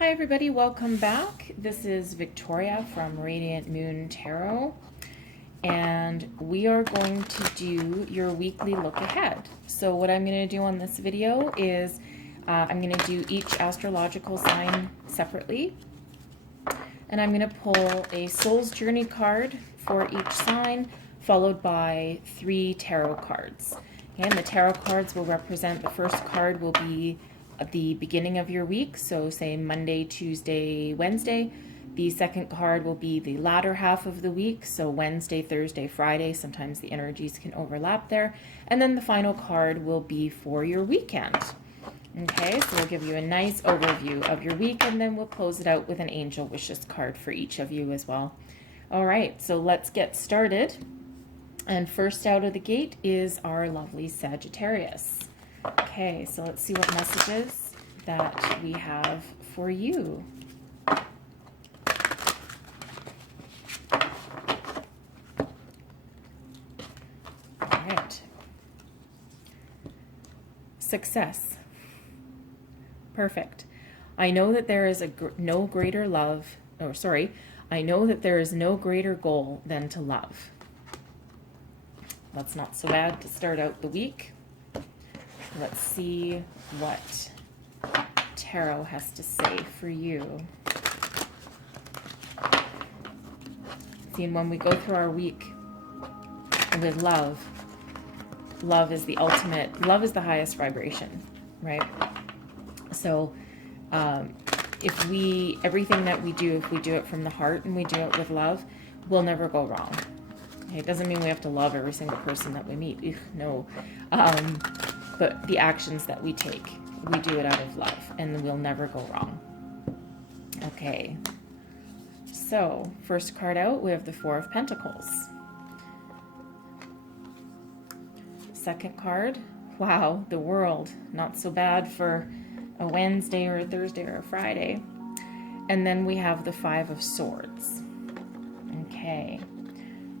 Hi everybody, welcome back. This is Victoria from Radiant Moon Tarot, and we are going to do your weekly look ahead. So what I'm going to do on this video is I'm going to do each astrological sign separately, and I'm going to pull a Soul's Journey card for each sign, followed by 3 tarot cards. And the tarot cards will represent, the first card will be at the beginning of your week, so say Monday, Tuesday, Wednesday. The second card will be the latter half of the week, so Wednesday, Thursday, Friday. Sometimes the energies can overlap there. And then the final card will be for your weekend. Okay, so we'll give you a nice overview of your week, and then we'll close it out with an Angel Wishes card for each of you as well. All right, so let's get started. And first out of the gate is our lovely Sagittarius. Okay, so let's see what messages that we have for you. All right. Success. Perfect. I know that there is no greater love, I know that there is no greater goal than to love. That's not so bad to start out the week. Let's see what tarot has to say for you. See, and when we go through our week with love, love is the ultimate, love is the highest vibration, right? So everything that we do, if we do it from the heart and we do it with love, we'll never go wrong. Okay, it doesn't mean we have to love every single person that we meet. No. But the actions that we take, we do it out of love, and we'll never go wrong. Okay, so first card out, we have the Four of Pentacles. Second card, wow, the World. Not so bad for a Wednesday or a Thursday or a Friday. And then we have the Five of Swords. Okay,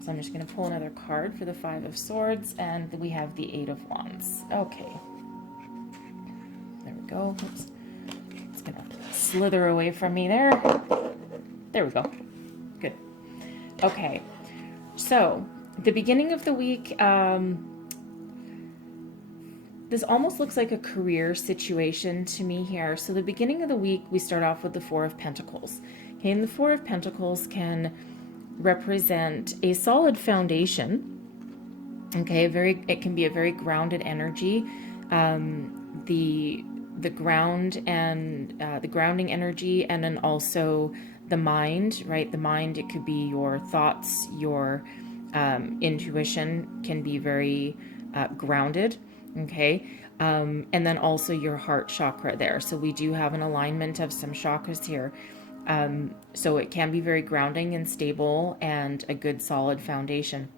so I'm just going to pull another card for the Five of Swords, and we have the Eight of Wands. Okay. There we go. Oops. It's going to slither away from me there. There we go. Good. Okay. So, the beginning of the week, this almost looks like a career situation to me here. So, the beginning of the week, we start off with the Four of Pentacles. Okay, and the Four of Pentacles can represent a solid foundation. Okay, it can be a very grounded energy. The ground and the grounding energy, and then also the mind, right? The mind, it could be your thoughts, your intuition can be very grounded. Okay, and then also your heart chakra there. So we do have an alignment of some chakras here. So it can be very grounding and stable and a good solid foundation.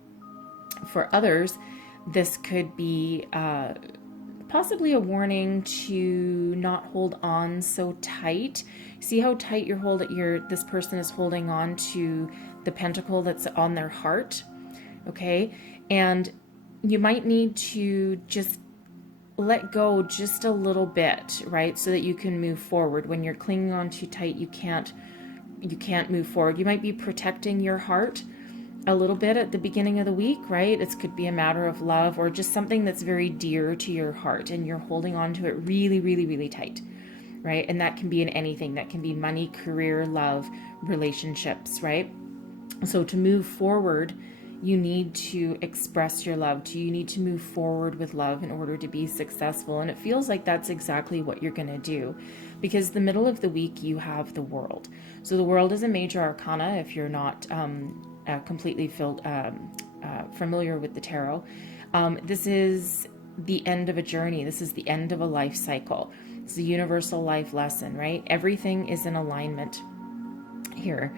For others, this could be possibly a warning to not hold on so tight. See how tight this person is holding on to the pentacle that's on their heart, okay? And you might need to just let go just a little bit, right? So that you can move forward. When you're clinging on too tight, you can't move forward. You might be protecting your heart a little bit at the beginning of the week, right? It could be a matter of love or just something that's very dear to your heart, and you're holding on to it really, really, really tight, right? And that can be in anything. That can be money, career, love, relationships, right? So to move forward, you need to express your love. You need to move forward with love in order to be successful. And it feels like that's exactly what you're going to do, because the middle of the week, you have the World. So the World is a major arcana if you're not completely familiar with the tarot. This is the end of a journey. This is the end of a life cycle. It's a universal life lesson, right? Everything is in alignment here.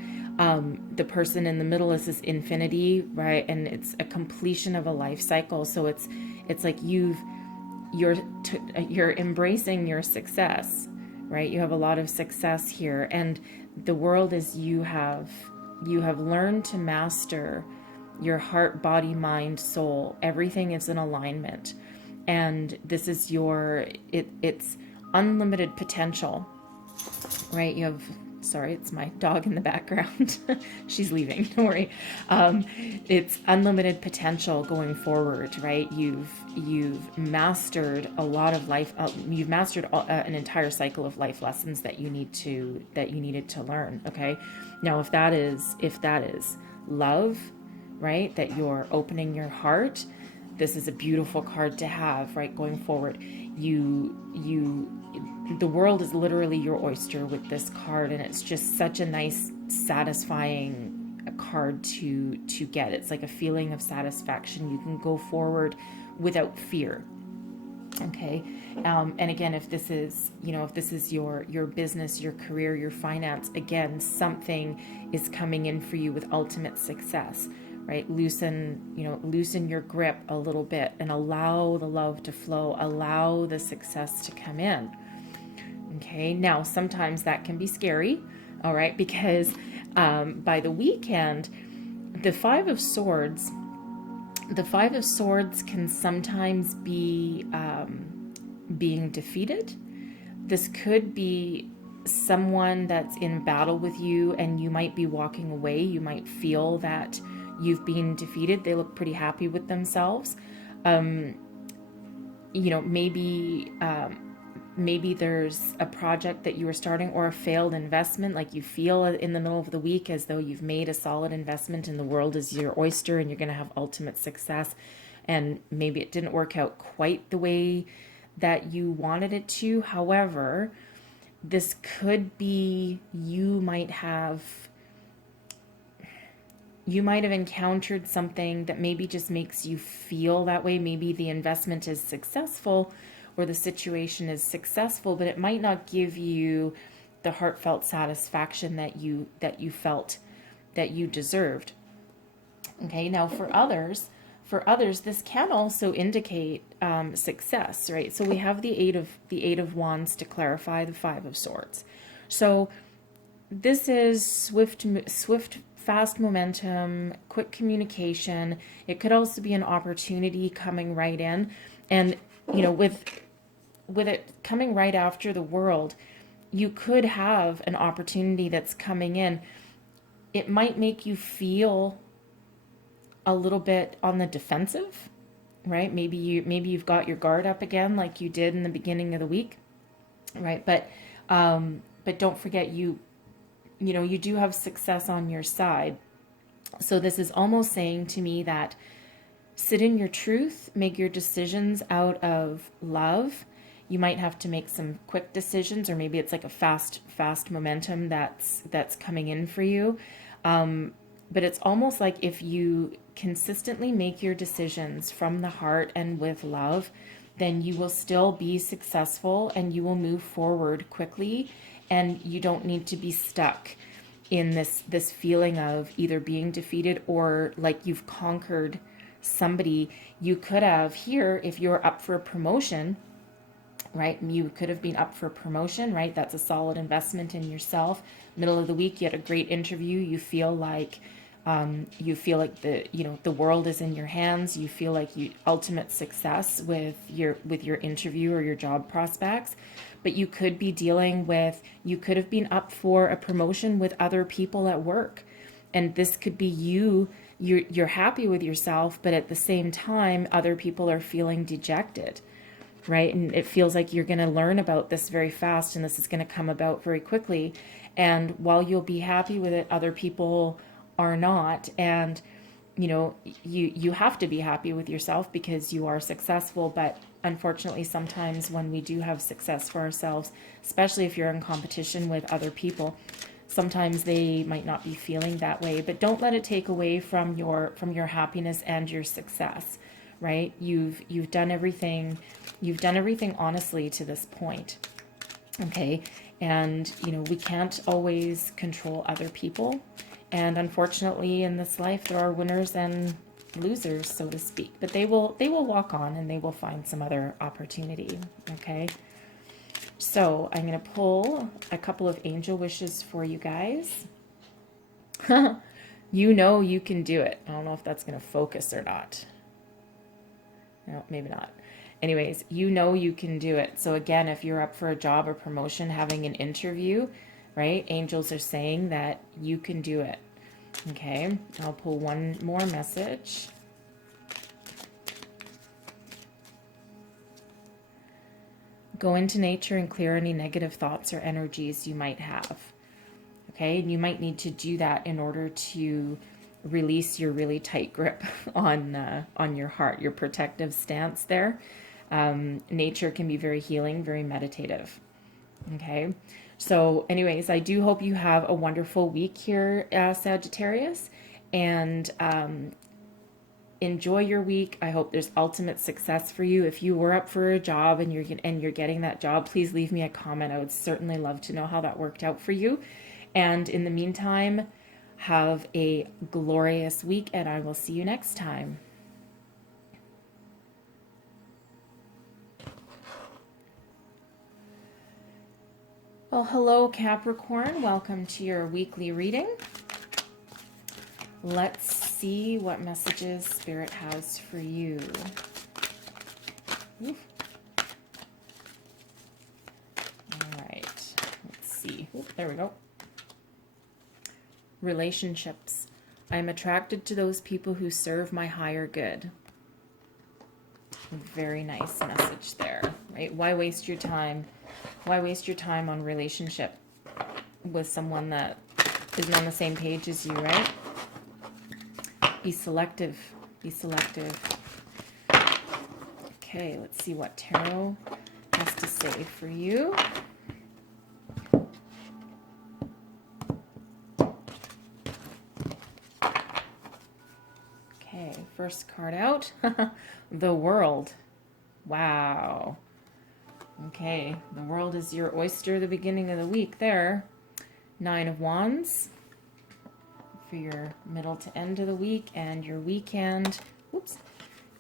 The person in the middle is this infinity, right? And it's a completion of a life cycle. So it's like you're embracing your success, right? You have a lot of success here, and the World is you have learned to master your heart, body, mind, soul. Everything is in alignment, and this is it's unlimited potential. right? You have, sorry, it's my dog in the background. She's leaving, don't worry. It's unlimited potential going forward, right? You've mastered a lot of life. You've mastered an entire cycle of life lessons that you needed to learn. Okay, now if that is love, right? That you're opening your heart. This is a beautiful card to have, right? Going forward, the world is literally your oyster with this card, and it's just such a nice, satisfying card to get. It's like a feeling of satisfaction. You can go forward without fear. Okay. And again, if this is, if this is your business, your career, your finance, again, something is coming in for you with ultimate success, right? Loosen your grip a little bit and allow the love to flow, allow the success to come in. Okay. Now, sometimes that can be scary. All right. Because, by the weekend, the Five of Swords can sometimes be being defeated. This could be someone that's in battle with you and you might be walking away. You might feel that you've been defeated. They look pretty happy with themselves. Maybe there's a project that you were starting or a failed investment, like you feel in the middle of the week as though you've made a solid investment and the world is your oyster and you're going to have ultimate success. And maybe it didn't work out quite the way that you wanted it to. However, this could be you might have encountered something that maybe just makes you feel that way. Maybe the investment is successful or the situation is successful, but it might not give you the heartfelt satisfaction that you felt that you deserved. Okay, now for others, this can also indicate success, right? So we have the Eight of Wands to clarify the Five of Swords. So this is swift, fast momentum, quick communication. It could also be an opportunity coming right in, and with it coming right after the World, you could have an opportunity that's coming in. It might make you feel a little bit on the defensive, right? Maybe you've got your guard up again, like you did in the beginning of the week, right? But don't forget, you do have success on your side. So this is almost saying to me that sit in your truth, make your decisions out of love. You might have to make some quick decisions, or maybe it's like a fast momentum that's coming in for you. But it's almost like if you consistently make your decisions from the heart and with love, then you will still be successful and you will move forward quickly, and you don't need to be stuck in this feeling of either being defeated or like you've conquered somebody. You could have here, if you're up for a promotion, right? You could have been up for promotion, right? That's a solid investment in yourself. Middle of the week, you had a great interview. You feel like the world is in your hands. You feel like ultimate success with your interview or your job prospects. But you could be you could have been up for a promotion with other people at work. And this could be you're happy with yourself, but at the same time, other people are feeling dejected. Right? And it feels like you're going to learn about this very fast and this is going to come about very quickly. And while you'll be happy with it, other people are not. And, you have to be happy with yourself because you are successful. But unfortunately, sometimes when we do have success for ourselves, especially if you're in competition with other people, sometimes they might not be feeling that way. But don't let it take away from your happiness and your success. Right? You've done everything honestly to this point. Okay. And, we can't always control other people. And unfortunately in this life, there are winners and losers, so to speak, but they will walk on and they will find some other opportunity. Okay. So I'm going to pull a couple of angel wishes for you guys. You can do it. I don't know if that's going to focus or not. No, maybe not. Anyways, you can do it. So again, if you're up for a job or promotion, having an interview, right? Angels are saying that you can do it. Okay, I'll pull one more message. Go into nature and clear any negative thoughts or energies you might have. Okay, and you might need to do that in order to release your really tight grip on your heart, your protective stance there. Nature can be very healing, very meditative. Okay, so anyways, I do hope you have a wonderful week here, Sagittarius, and enjoy your week. I hope there's ultimate success for you. If you were up for a job and you're getting that job, please leave me a comment. I would certainly love to know how that worked out for you. And in the meantime, have a glorious week, and I will see you next time. Well, hello, Capricorn. Welcome to your weekly reading. Let's see what messages Spirit has for you. Oof. All right. Let's see. Oof, there we go. Relationships. I am attracted to those people who serve my higher good. Very nice message there, right? Why waste your time? Why waste your time on relationship with someone that isn't on the same page as you, right? Be selective. Be selective. Okay, let's see what Tarot has to say for you. Okay, first card out. The World. Wow. Okay, the world is your oyster the beginning of the week there. 9 of Wands for your middle to end of the week and your weekend. Oops.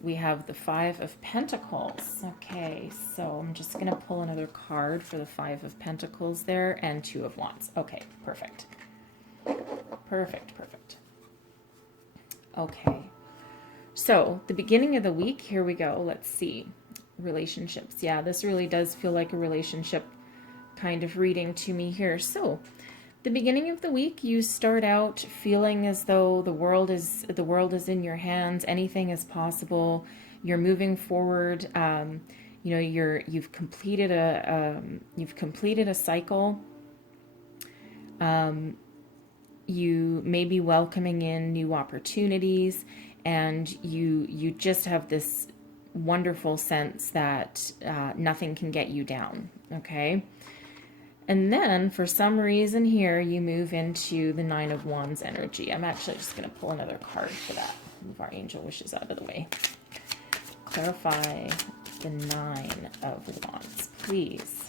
We have the 5 of Pentacles. Okay, so I'm just going to pull another card for the 5 of Pentacles there and 2 of Wands. Okay, perfect. Perfect, perfect. Okay, so the beginning of the week, here we go. Let's see. Relationships. Yeah, this really does feel like a relationship kind of reading to me here. So the beginning of the week, you start out feeling as though the world is in your hands. Anything is possible. You're moving forward. You know, you've completed a cycle. You may be welcoming in new opportunities, and you just have this wonderful sense that nothing can get you down. Okay. And then, for some reason here, you move into the 9 of Wands energy. I'm actually just going to pull another card for that. Move our angel wishes out of the way. Clarify the 9 of Wands, please.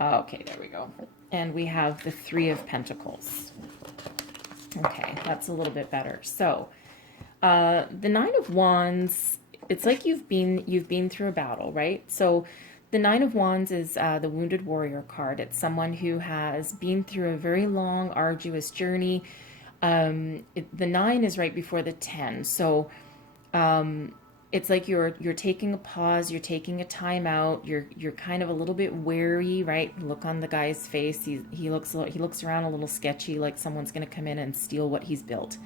Okay, there we go. And we have the 3 of Pentacles. Okay, that's a little bit better. So, the 9 of Wands, it's like you've been through a battle, right? So the 9 of Wands is the Wounded Warrior card. It's someone who has been through a very long, arduous journey. The 9 is right before the 10. So it's like you're taking a pause, you're taking a time out, you're kind of a little bit wary, right? Look on the guy's face. He looks around a little sketchy, like someone's going to come in and steal what he's built.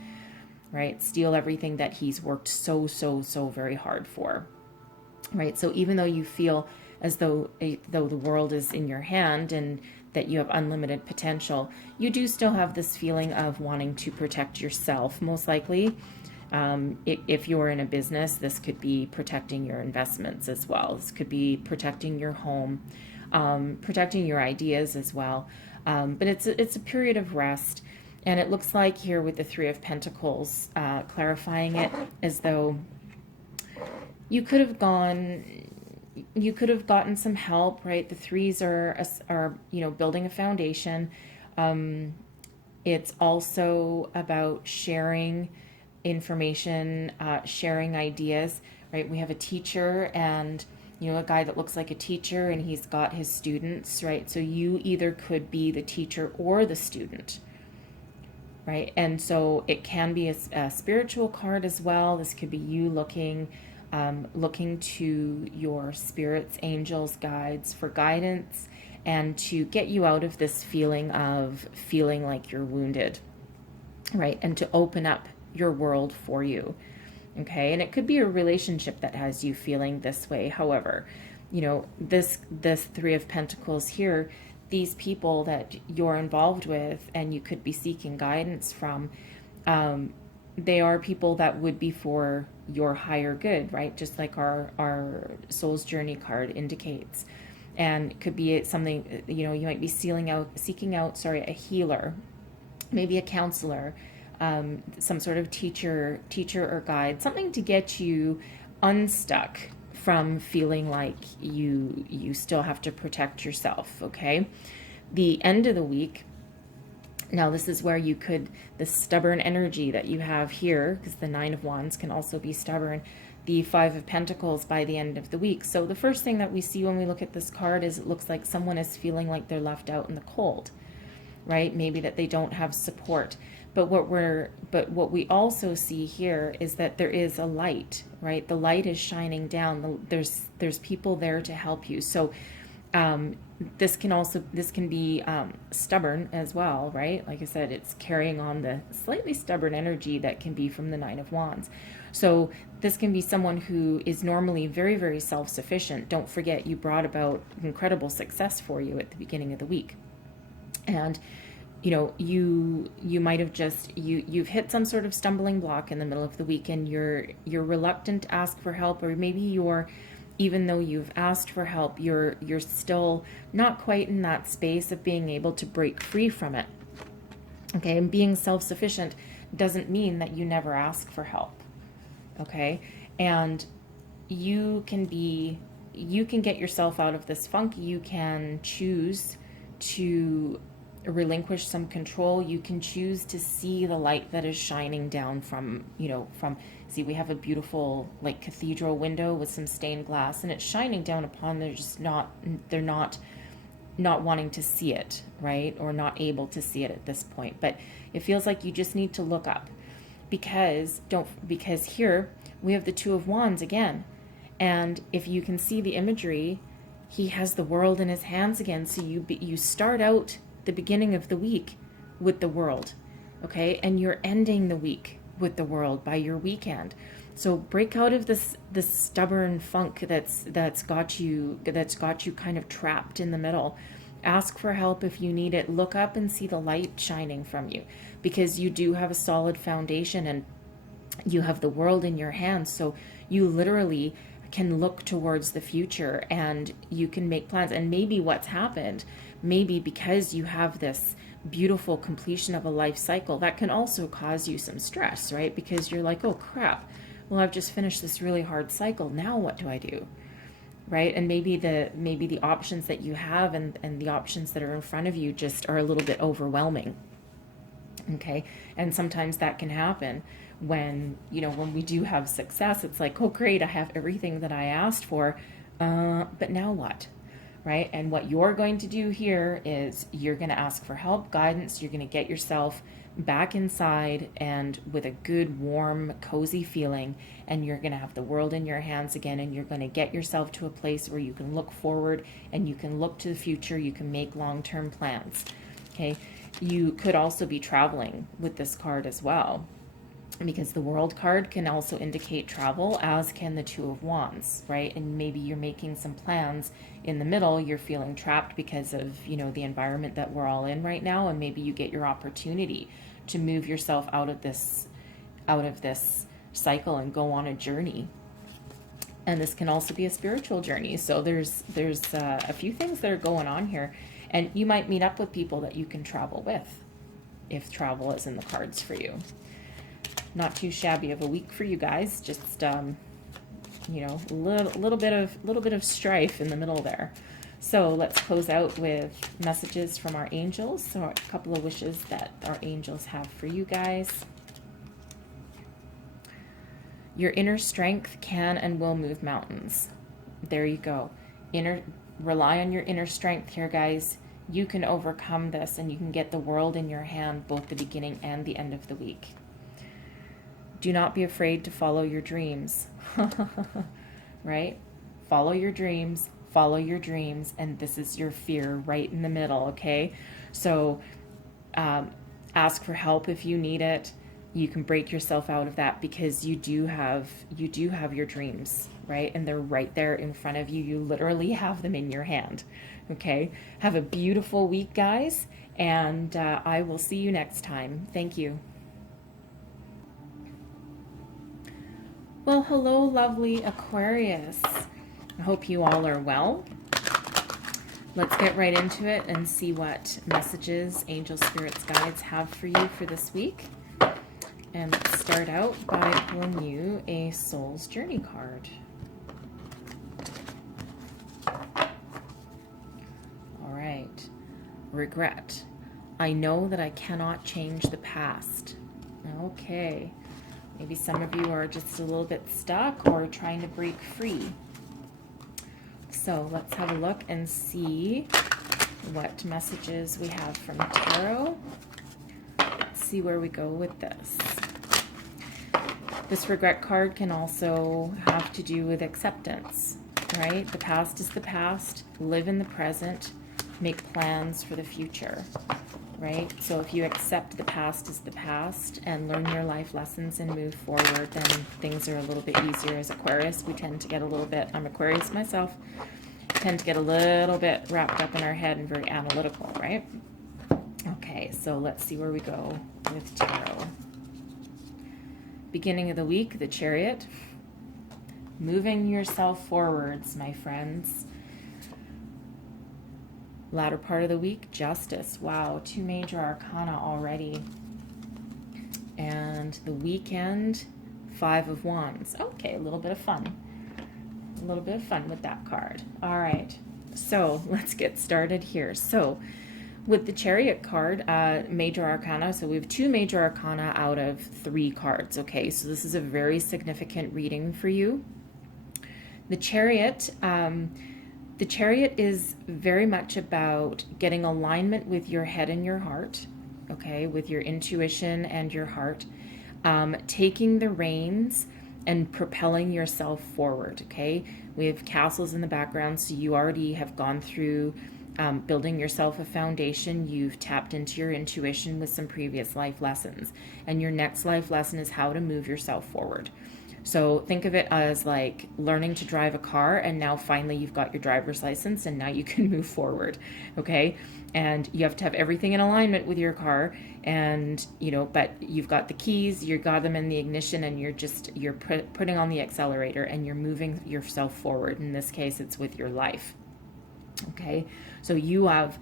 Right? Steal everything that he's worked so very hard for. Right? So even though you feel as though the world is in your hand and that you have unlimited potential, you do still have this feeling of wanting to protect yourself, most likely. If you're in a business, this could be protecting your investments as well. This could be protecting your home, protecting your ideas as well. But it's a period of rest. And it looks like here with the 3 of Pentacles, clarifying it as though you could have gotten some help, right? The 3s are building a foundation. It's also about sharing information, sharing ideas, right? We have a teacher and a guy that looks like a teacher, and he's got his students, right? So you either could be the teacher or the student. Right, and so it can be a spiritual card as well. This could be you looking to your spirits, angels, guides for guidance, and to get you out of this feeling of feeling like you're wounded, right? And to open up your world for you. Okay, and it could be a relationship that has you feeling this way. However, this Three of Pentacles here, these people that you're involved with and you could be seeking guidance from, they are people that would be for your higher good, right? Just like our Soul's Journey card indicates. And it could be something, you might be seeking out, a healer, maybe a counselor, some sort of teacher or guide, something to get you unstuck from feeling like you still have to protect yourself. Okay, the end of the week. Now this is where the stubborn energy that you have here, because the Nine of Wands can also be stubborn, the Five of Pentacles by the end of the week. So the first thing that we see when we look at this card is it looks like someone is feeling like they're left out in the cold, right? Maybe that they don't have support. But what we also see here is that there is a light, right? The light is shining down. There's people there to help you. So this can be stubborn as well, right? Like I said, it's carrying on the slightly stubborn energy that can be from the Nine of Wands. So this can be someone who is normally very, very self-sufficient. Don't forget, you brought about incredible success for you at the beginning of the week. And you might have you've hit some sort of stumbling block in the middle of the week, and you're reluctant to ask for help, or maybe even though you've asked for help, you're still not quite in that space of being able to break free from it. Okay, and being self-sufficient doesn't mean that you never ask for help. Okay, and you can get yourself out of this funk. You can choose to relinquish some control. You can choose to see the light that is shining down from see, we have a beautiful like cathedral window with some stained glass, and it's shining down upon, they're not wanting to see it, right? Or not able to see it at this point. But it feels like you just need to look up, because here we have the Two of Wands again. And if you can see the imagery, he has the world in his hands again. So you start out the beginning of the week with the world, okay, and you're ending the week with the world by your weekend. So break out of this stubborn funk that's got you kind of trapped in the middle. Ask for help if you need it. Look up and see the light shining from you, because you do have a solid foundation and you have the world in your hands. So you literally can look towards the future and you can make plans. And maybe what's happened, maybe because you have this beautiful completion of a life cycle, that can also cause you some stress, right? Because you're like, oh crap, well, I've just finished this really hard cycle. Now what do I do? Right? And maybe the options that you have and the options that are in front of you just are a little bit overwhelming. Okay. And sometimes that can happen when we do have success. It's like, oh great, I have everything that I asked for, but now what? Right? And what you're going to do here is you're going to ask for help, guidance. You're going to get yourself back inside and with a good, warm, cozy feeling, and you're going to have the world in your hands again, and you're going to get yourself to a place where you can look forward and you can look to the future. You can make long-term plans. Okay. You could also be traveling with this card as well, because the World card can also indicate travel, as can the Two of Wands, right? And maybe you're making some plans in the middle. You're feeling trapped because of, the environment that we're all in right now, and maybe you get your opportunity to move yourself out of this cycle and go on a journey. And this can also be a spiritual journey. So there's a few things that are going on here, and you might meet up with people that you can travel with if travel is in the cards for you. Not too shabby of a week for you guys. Just a little bit of strife in the middle there. So let's close out with messages from our angels. So a couple of wishes that our angels have for you guys. Your inner strength can and will move mountains. There you go. Rely on your inner strength here, guys. You can overcome this, and you can get the world in your hand both the beginning and the end of the week. Do not be afraid to follow your dreams. Right? Follow your dreams, follow your dreams, and this is your fear right in the middle, okay? So ask for help if you need it. You can break yourself out of that, because you do have your dreams, right? And they're right there in front of you. You literally have them in your hand, okay? Have a beautiful week, guys, and I will see you next time. Thank you. Well, hello, lovely Aquarius. I hope you all are well. Let's get right into it and see what messages angel spirits guides have for you for this week. And let's start out by pulling you a Soul's Journey card. All right. Regret. I know that I cannot change the past. Okay. Maybe some of you are just a little bit stuck or trying to break free. So let's have a look and see what messages we have from Tarot. Let's see where we go with this. This regret card can also have to do with acceptance, right? The past is the past. Live in the present. Make plans for the future, right? So if you accept the past is the past and learn your life lessons and move forward, then things are a little bit easier. As Aquarius, we tend to get a little bit, I'm Aquarius myself, tend to get a little bit wrapped up in our head and very analytical, right? Okay, so let's see where we go with Tarot. Beginning of the week, the Chariot. Moving yourself forwards, my friends. Latter part of the week, Justice. Wow, 2 major arcana already. And the weekend, 5 of Wands. Okay, a little bit of fun. A little bit of fun with that card. All right, so let's get started here. So with the Chariot card, major arcana, so we have 2 major arcana out of 3 cards, okay? So this is a very significant reading for you. The Chariot is very much about getting alignment with your head and your heart, okay, with your intuition and your heart, taking the reins and propelling yourself forward, okay? We have castles in the background, so you already have gone through building yourself a foundation. You've tapped into your intuition with some previous life lessons, and your next life lesson is how to move yourself forward. So think of it as like learning to drive a car, and now finally you've got your driver's license and now you can move forward, okay? And you have to have everything in alignment with your car, and but you've got the keys, you've got them in the ignition, and you're putting on the accelerator and you're moving yourself forward. In this case, it's with your life, okay? So you are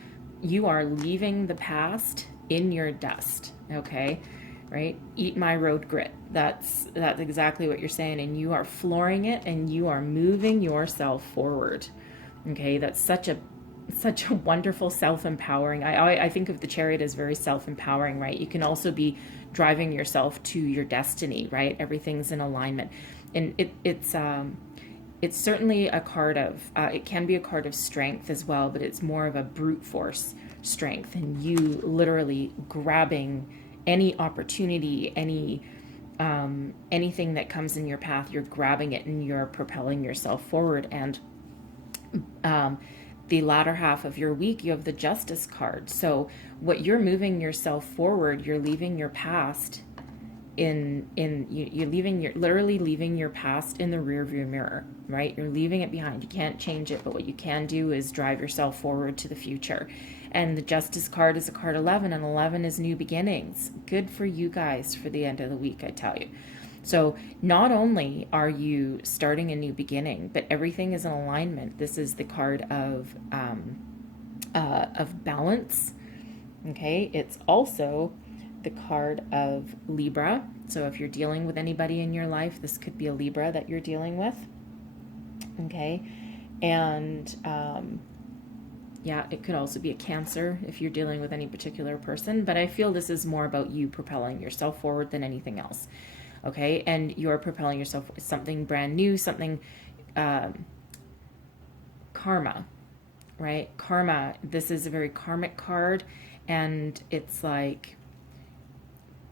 leaving the past in your dust, okay? Right? Eat my road grit. That's exactly what you're saying. And you are flooring it and you are moving yourself forward. Okay, that's such a wonderful self-empowering. I think of the Chariot as very self-empowering, right? You can also be driving yourself to your destiny, right? Everything's in alignment. And it's certainly a card of, it can be a card of strength as well, but it's more of a brute force strength, and you literally grabbing any opportunity, anything that comes in your path, you're grabbing it and you're propelling yourself forward. And the latter half of your week, you have the Justice card. So what you're moving yourself forward, you're leaving your past you're literally leaving your past in the rearview mirror, right? You're leaving it behind. You can't change it, but what you can do is drive yourself forward to the future. And the Justice card is a card 11, and 11 is new beginnings. Good for you guys for the end of the week, I tell you. So not only are you starting a new beginning, but everything is in alignment. This is the card of balance. Okay, it's also the card of Libra. So if you're dealing with anybody in your life, this could be a Libra that you're dealing with. Okay, and yeah, it could also be a Cancer if you're dealing with any particular person, but I feel this is more about you propelling yourself forward than anything else. Okay, and you're propelling yourself with something brand new, something karma, right? Karma, this is a very karmic card, and it's like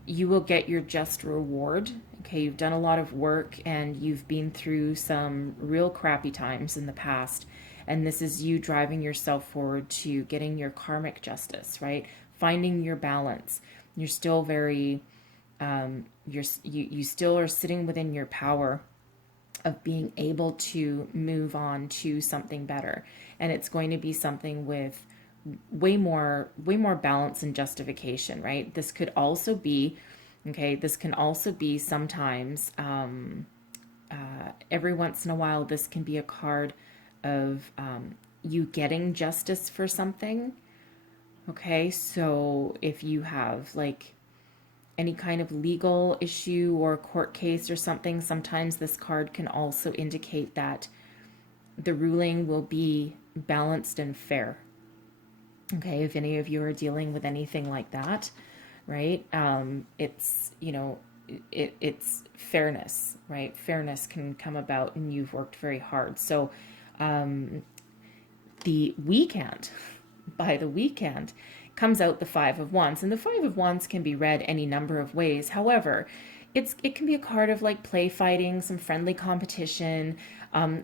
you will get your just reward. Okay, you've done a lot of work and you've been through some real crappy times in the past, And this is you driving yourself forward to getting your karmic justice, right? Finding your balance. You're still very, you still are sitting within your power of being able to move on to something better. And it's going to be something with way more balance and justification, right? This could also be, okay, this can also be sometimes, every once in a while, this can be a card of you getting justice for something. Okay, so if you have like any kind of legal issue or court case or something, sometimes this card can also indicate that the ruling will be balanced and fair. Okay, if any of you are dealing with anything like that, right? It's, you know, it's fairness, right? Fairness can come about and you've worked very hard. So the weekend, by the weekend, comes out the Five of Wands. And the Five of Wands can be read any number of ways. However, it can be a card of like play fighting, some friendly competition,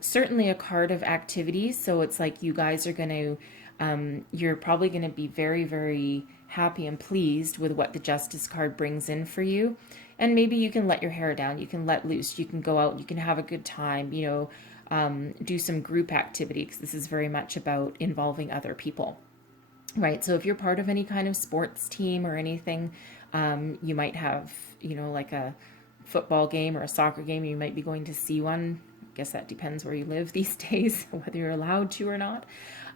certainly a card of activities. So it's like you guys are going to, you're probably going to be very, very happy and pleased with what the Justice card brings in for you. And maybe you can let your hair down, you can let loose, you can go out, you can have a good time, you know, do some group activity, because this is very much about involving other people. Right, so if you're part of any kind of sports team or anything, you might have, you know, like a football game or a soccer game. You might be going to see one. I guess that depends where you live these days, whether you're allowed to or not.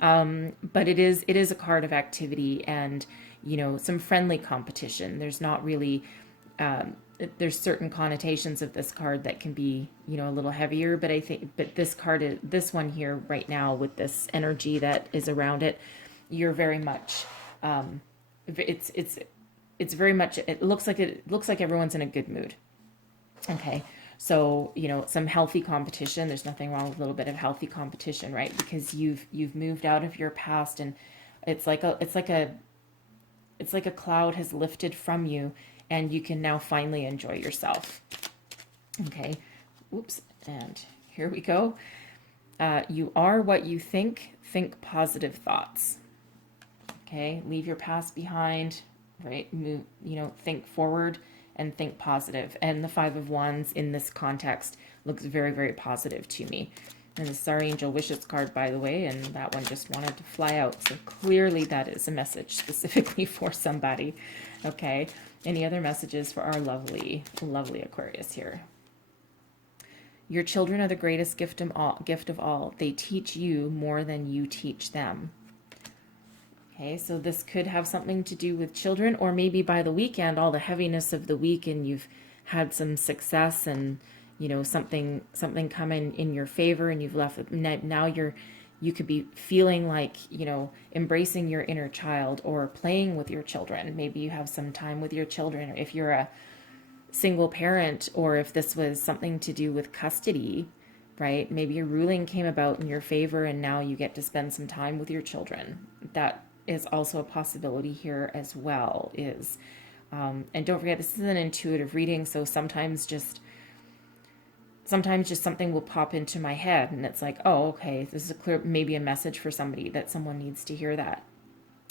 But it is a card of activity and, you know, some friendly competition. There's not really, there's certain connotations of this card that can be, you know, a little heavier. But I think, but this card, this one here right now with this energy that is around it, you're very much, it's very much, it looks like everyone's in a good mood. Okay. So, you know, some healthy competition, there's nothing wrong with a little bit of healthy competition, right? Because you've moved out of your past and it's like a cloud has lifted from you and you can now finally enjoy yourself. Okay. Oops. And here we go. You are what you think positive thoughts. Okay, leave your past behind, right? Move, you know, think forward and think positive. And the Five of Wands in this context looks very, very positive to me. And the Star Angel Wishes card, by the way, and that one just wanted to fly out. So clearly that is a message specifically for somebody. Okay, any other messages for our lovely, lovely Aquarius here? Your children are the greatest gift of all. They teach you more than you teach them. Okay, so this could have something to do with children, or maybe by the weekend, all the heaviness of the week, and you've had some success and, you know, something come in your favor, and you've left, now you could be feeling like, you know, embracing your inner child or playing with your children. Maybe you have some time with your children, or if you're a single parent, or if this was something to do with custody, right? Maybe a ruling came about in your favor and now you get to spend some time with your children. That is also a possibility here as well. And don't forget, this is an intuitive reading, so sometimes just something will pop into my head and it's like, oh, okay, this is maybe a message for somebody, that someone needs to hear that.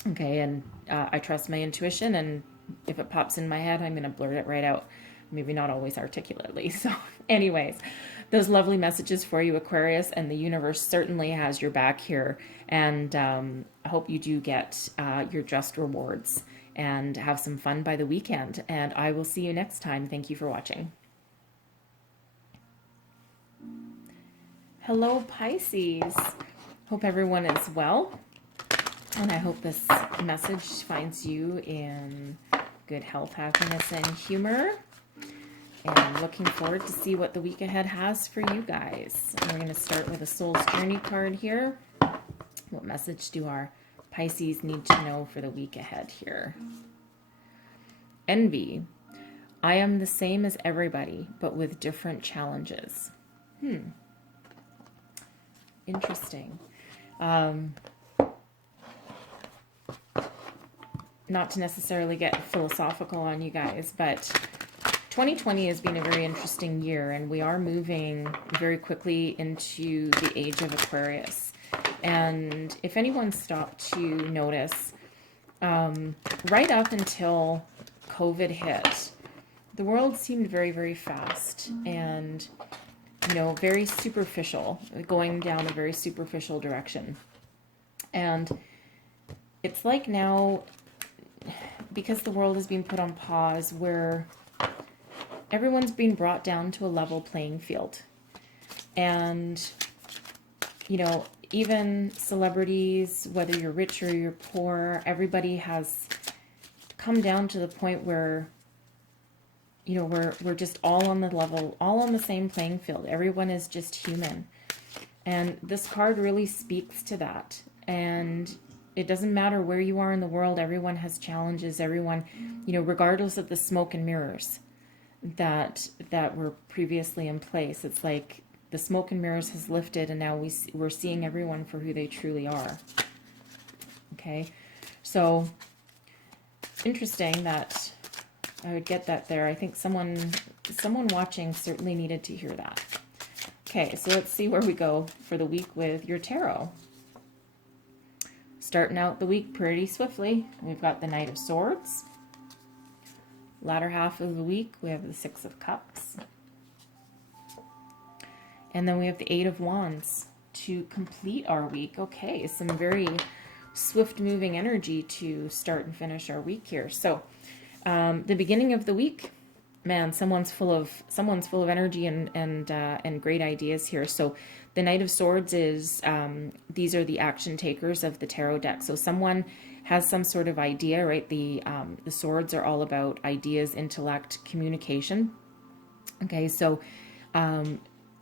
Okay, and I trust my intuition, and if it pops in my head, I'm going to blurt it right out. Maybe not always articulately. So anyways, those lovely messages for you, Aquarius, and the universe certainly has your back here. And I hope you do get your just rewards and have some fun by the weekend. And I will see you next time. Thank you for watching. Hello, Pisces. Hope everyone is well. And I hope this message finds you in good health, happiness, and humor. And looking forward to see what the week ahead has for you guys. And we're going to start with a Soul's Journey card here. What message do our Pisces need to know for the week ahead here? Envy. I am the same as everybody, but with different challenges. Interesting. Not to necessarily get philosophical on you guys, but 2020 has been a very interesting year, and we are moving very quickly into the age of Aquarius. And if anyone stopped to notice, right up until COVID hit, the world seemed very, very fast and, you know, very superficial, going down a very superficial direction. And it's like now, because the world is being put on pause, where everyone's being brought down to a level playing field. And, you know, even celebrities, whether you're rich or you're poor, everybody has come down to the point where, you know, we're just all on the level, all on the same playing field. Everyone is just human. And this card really speaks to that. And it doesn't matter where you are in the world, everyone has challenges, everyone, you know, regardless of the smoke and mirrors that were previously in place. It's like the smoke and mirrors has lifted, and now we're seeing everyone for who they truly are. Okay, so interesting that I would get that there. I think someone watching certainly needed to hear that. Okay, so let's see where we go for the week with your tarot. Starting out the week pretty swiftly, we've got the Knight of Swords. Latter half of the week, we have the Six of Cups. And then we have the Eight of Wands to complete our week. Okay, some very swift moving energy to start and finish our week here. So the beginning of the week, man, someone's full of energy and great ideas here. So the Knight of Swords is, these are the action takers of the tarot deck. So someone has some sort of idea, right? The swords are all about ideas, intellect, communication. Okay, so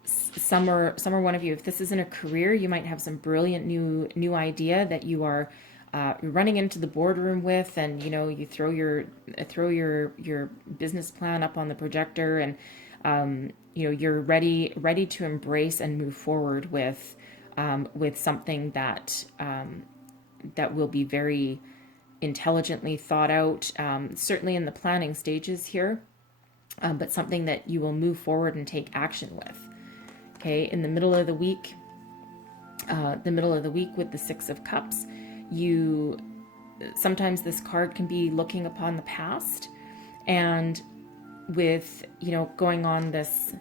some are one of you. If this isn't a career, you might have some brilliant new idea that you are running into the boardroom with, and you know, you throw your business plan up on the projector, and you know, you're ready to embrace and move forward with something that will be very intelligently thought out, certainly in the planning stages here, but something that you will move forward and take action with. Okay, in the middle of the week with the Six of Cups, sometimes this card can be looking upon the past, and with, you know, going on this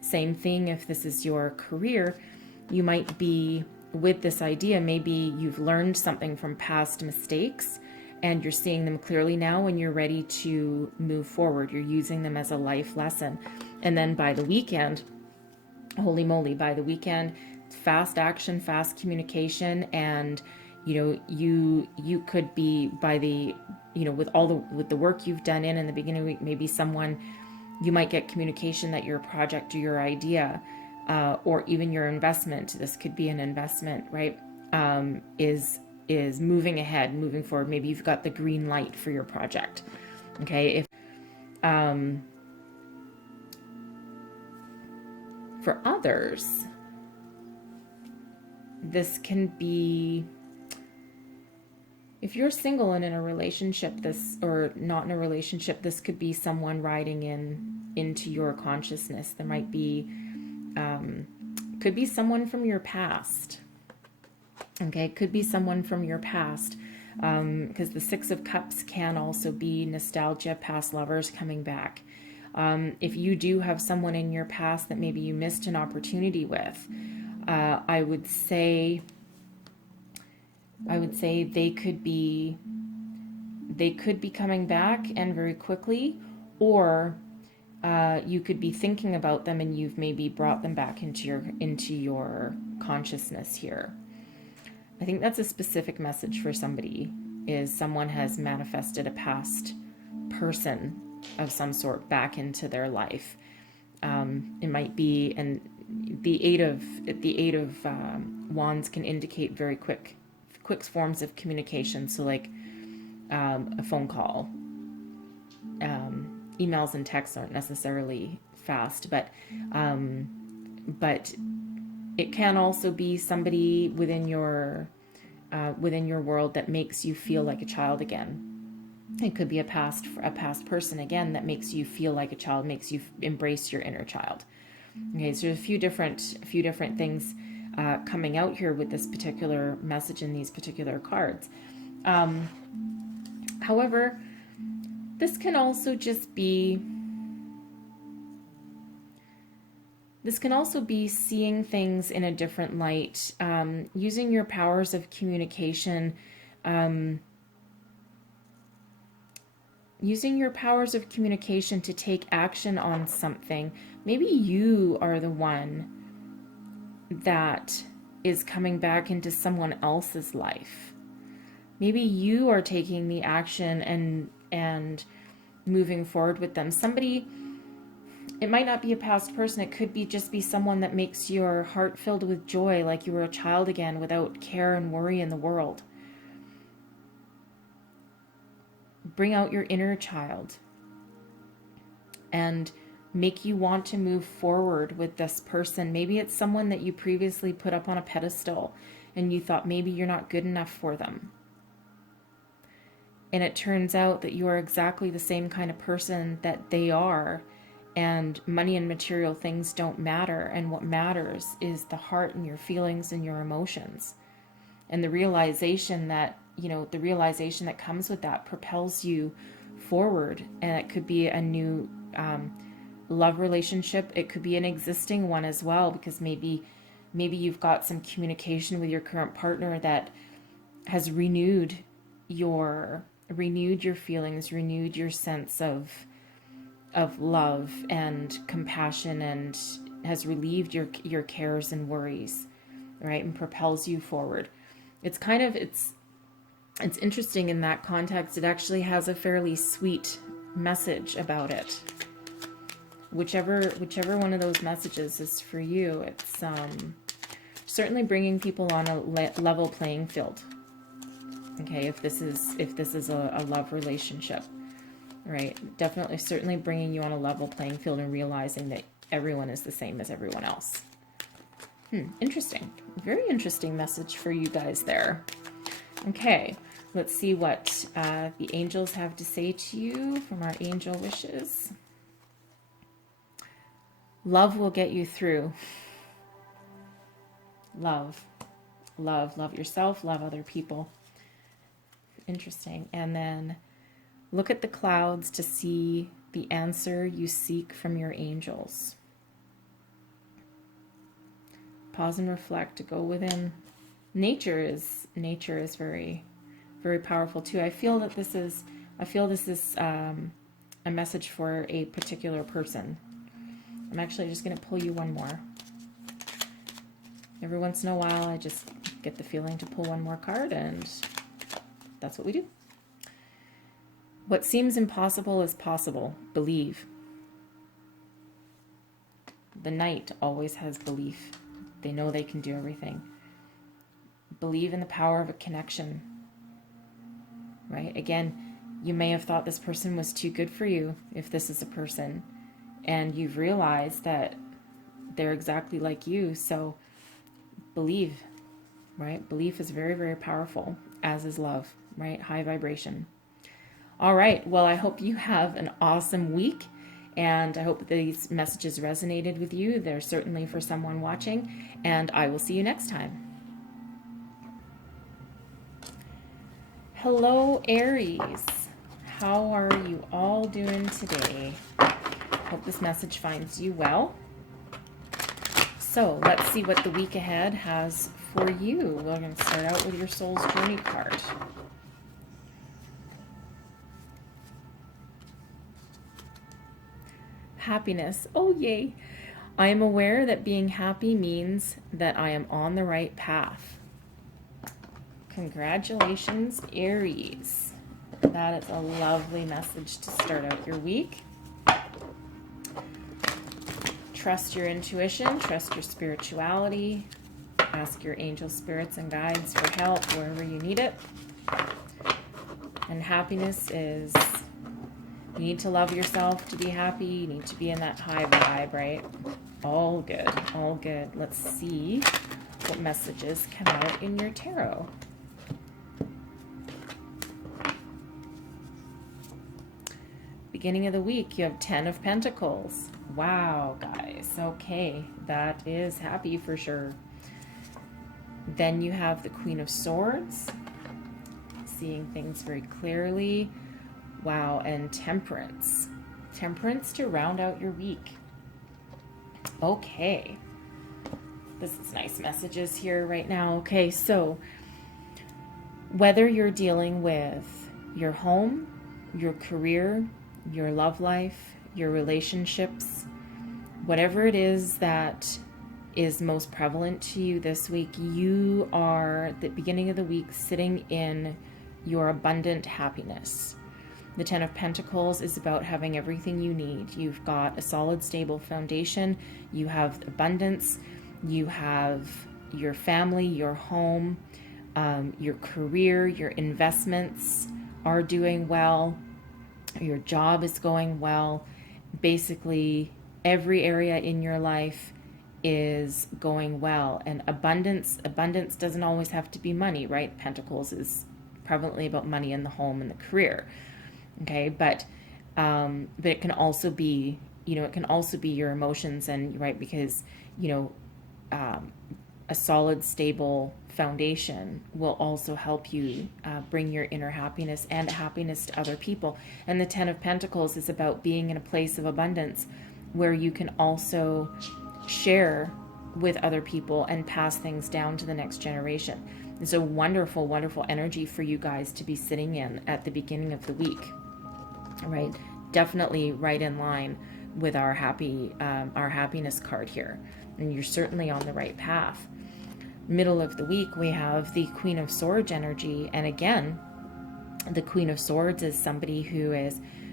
same thing. If this is your career, you might be with this idea, maybe you've learned something from past mistakes and you're seeing them clearly now and you're ready to move forward. You're using them as a life lesson. And then by the weekend, holy moly, by the weekend, fast action, fast communication, and you know, you could be, by the, you know, with the work you've done in the beginning of the week, maybe you might get communication that your project or your idea, or even your investment, this could be an investment, right, is moving ahead, moving forward. Maybe you've got the green light for your project. Okay, if for others, this can be, if you're single and in a relationship, or not in a relationship, this could be someone riding into your consciousness. There might be, could be someone from your past. Okay, could be someone from your past, because the Six of Cups can also be nostalgia, past lovers coming back. If you do have someone in your past that maybe you missed an opportunity with, I would say they could be coming back, and very quickly, or you could be thinking about them and you've maybe brought them back into your consciousness here. I think that's a specific message for somebody, is someone has manifested a past person of some sort back into their life. It might be, and the eight of wands can indicate very quick forms of communication. So like a phone call, emails and texts aren't necessarily fast, but it can also be somebody within your world that makes you feel like a child again. It could be a past person again that makes you feel like a child, makes you embrace your inner child. Okay, so there's a few different things coming out here with this particular message in these particular cards. However, this can also just be, this can also be seeing things in a different light, using your powers of communication, using your powers of communication to take action on something. Maybe you are the one that is coming back into someone else's life. Maybe you are taking the action and moving forward with them. Somebody, it might not be a past person. It could be just be someone that makes your heart filled with joy, like you were a child again, without care and worry in the world. Bring out your inner child and make you want to move forward with this person. Maybe it's someone that you previously put up on a pedestal and you thought maybe you're not good enough for them. And it turns out that you are exactly the same kind of person that they are, and money and material things don't matter. And what matters is the heart and your feelings and your emotions. And the realization that, the realization that comes with that propels you forward. And it could be a new love relationship. It could be an existing one as well, because maybe you've got some communication with your current partner that has renewed your feelings, renewed your sense of love and compassion, and has relieved your cares and worries, right? And propels you forward. It's interesting in that context. It actually has a fairly sweet message about it. Whichever one of those messages is for you, it's certainly bringing people on a level playing field. Okay, if this is a love relationship, right? Definitely, certainly bringing you on a level playing field and realizing that everyone is the same as everyone else. Interesting. Very interesting message for you guys there. Okay, let's see what the angels have to say to you from our angel wishes. Love will get you through. Love. Love yourself, love other people. Interesting. And then look at the clouds to see the answer you seek from your angels. Pause and reflect, to go within. Nature is very, very powerful too. I feel this is a message for a particular person. I'm actually just going to pull you one more. Every once in a while, I just get the feeling to pull one more card, and that's what we do. What seems impossible is possible. Believe. The knight always has belief. They know they can do everything. Believe in the power of a connection. Right? Again, you may have thought this person was too good for you, if this is a person, and you've realized that they're exactly like you. So believe, right? Belief is very, very powerful, as is love, right? High vibration. All right. Well, I hope you have an awesome week, and I hope that these messages resonated with you. They're certainly for someone watching, and I will see you next time. Hello, Aries. How are you all doing today? Hope this message finds you well. So let's see what the week ahead has for you. We're going to start out with your soul's journey card. Happiness. Oh, yay. I am aware that being happy means that I am on the right path. Congratulations, Aries. That is a lovely message to start out your week. Trust your intuition, trust your spirituality. Ask your angel spirits and guides for help wherever you need it. And happiness is, you need to love yourself to be happy. You need to be in that high vibe, right? All good, all good. Let's see what messages come out in your tarot. Beginning of the week, you have 10 of Pentacles. Wow, guys. Okay, that is happy for sure. Then you have the Queen of Swords, seeing things very clearly. Wow, and Temperance. Temperance to round out your week. Okay. This is nice messages here right now. Okay, so whether you're dealing with your home, your career, your love life, your relationships, whatever it is that is most prevalent to you this week, you are at the beginning of the week sitting in your abundant happiness. The Ten of Pentacles is about having everything you need. You've got a solid, stable foundation. You have abundance. You have your family, your home, your career, your investments are doing well. Your job is going well. Basically, every area in your life is going well. And abundance doesn't always have to be money, right? Pentacles is prevalently about money in the home and the career. Okay, but it can also be, it can also be your emotions, and right, because a solid, stable foundation will also help you bring your inner happiness and happiness to other people. And the Ten of Pentacles is about being in a place of abundance where you can also share with other people and pass things down to the next generation. It's a wonderful, wonderful energy for you guys to be sitting in at the beginning of the week, right? Definitely right in line with our happiness card here. And you're certainly on the right path. Middle of the week, we have the Queen of Swords energy. And again, the Queen of Swords is somebody who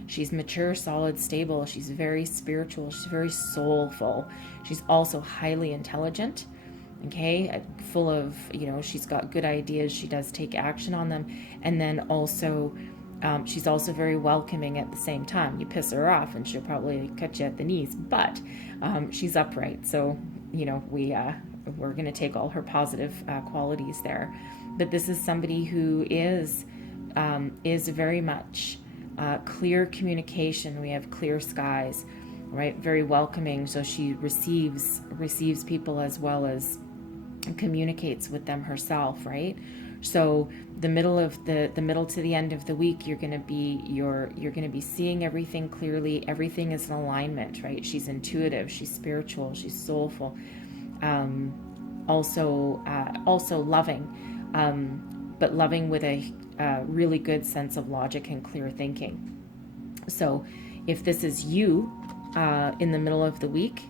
she's mature, solid, stable. She's very spiritual. She's very soulful. She's also highly intelligent. Okay, full of, she's got good ideas. She does take action on them. And then also, she's also very welcoming at the same time. You piss her off and she'll probably cut you at the knees, but she's upright. So, we're going to take all her positive qualities there. But this is somebody who is very much clear communication. We have clear skies, right? Very welcoming. So she receives people as well as communicates with them herself, right? So the middle to the end of the week, you're going to be seeing everything clearly. Everything is in alignment, right? She's intuitive, she's spiritual, she's soulful, also loving, but loving with a really good sense of logic and clear thinking. So if this is you in the middle of the week,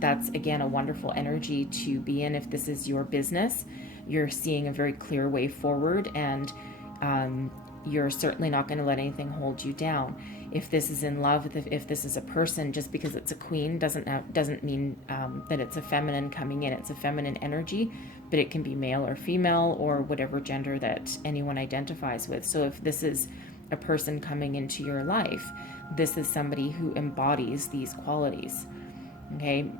that's again a wonderful energy to be in. If this is your business, you're seeing a very clear way forward, and you're certainly not going to let anything hold you down. If this is in love, if this is a person, just because it's a queen doesn't mean that it's a feminine coming in. It's a feminine energy, but it can be male or female or whatever gender that anyone identifies with. So if this is a person coming into your life, this is somebody who embodies these qualities. Okay,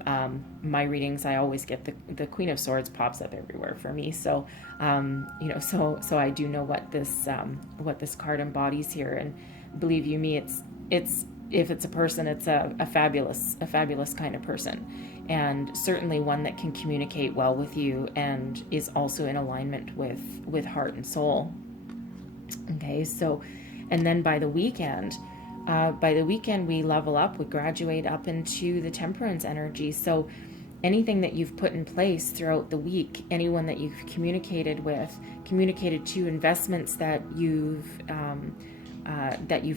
my readings, I always get the Queen of Swords pops up everywhere for me. So, so I do know what this card embodies here. And believe you me, it's if it's a person, it's a fabulous kind of person, and certainly one that can communicate well with you and is also in alignment with heart and soul. Okay, so, and then by the weekend, we level up, we graduate up into the Temperance energy. So anything that you've put in place throughout the week, anyone that you've communicated to, investments that you've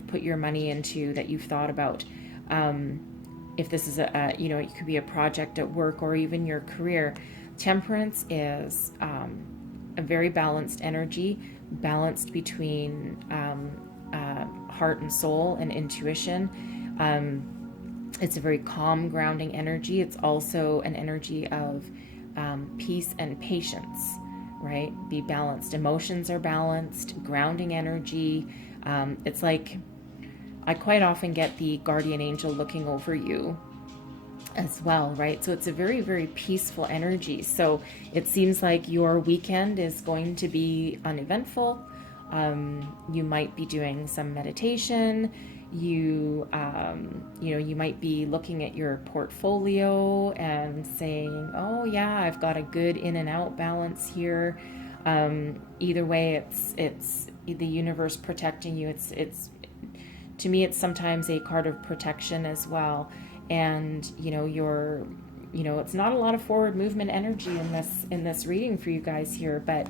put your money into, that you've thought about, if this is it could be a project at work or even your career. Temperance is a very balanced energy, balanced between heart and soul and intuition. It's a very calm, grounding energy. It's also an energy of peace and patience, right? Be balanced. Emotions are balanced, grounding energy. It's like, I quite often get the guardian angel looking over you as well, right? So it's a very, very peaceful energy. So it seems like your weekend is going to be uneventful. You might be doing some meditation. You you might be looking at your portfolio and saying, oh yeah, I've got a good in and out balance here. Either way, it's the universe protecting you. It's to me, it's sometimes a card of protection as well. And it's not a lot of forward movement energy in this reading for you guys here, but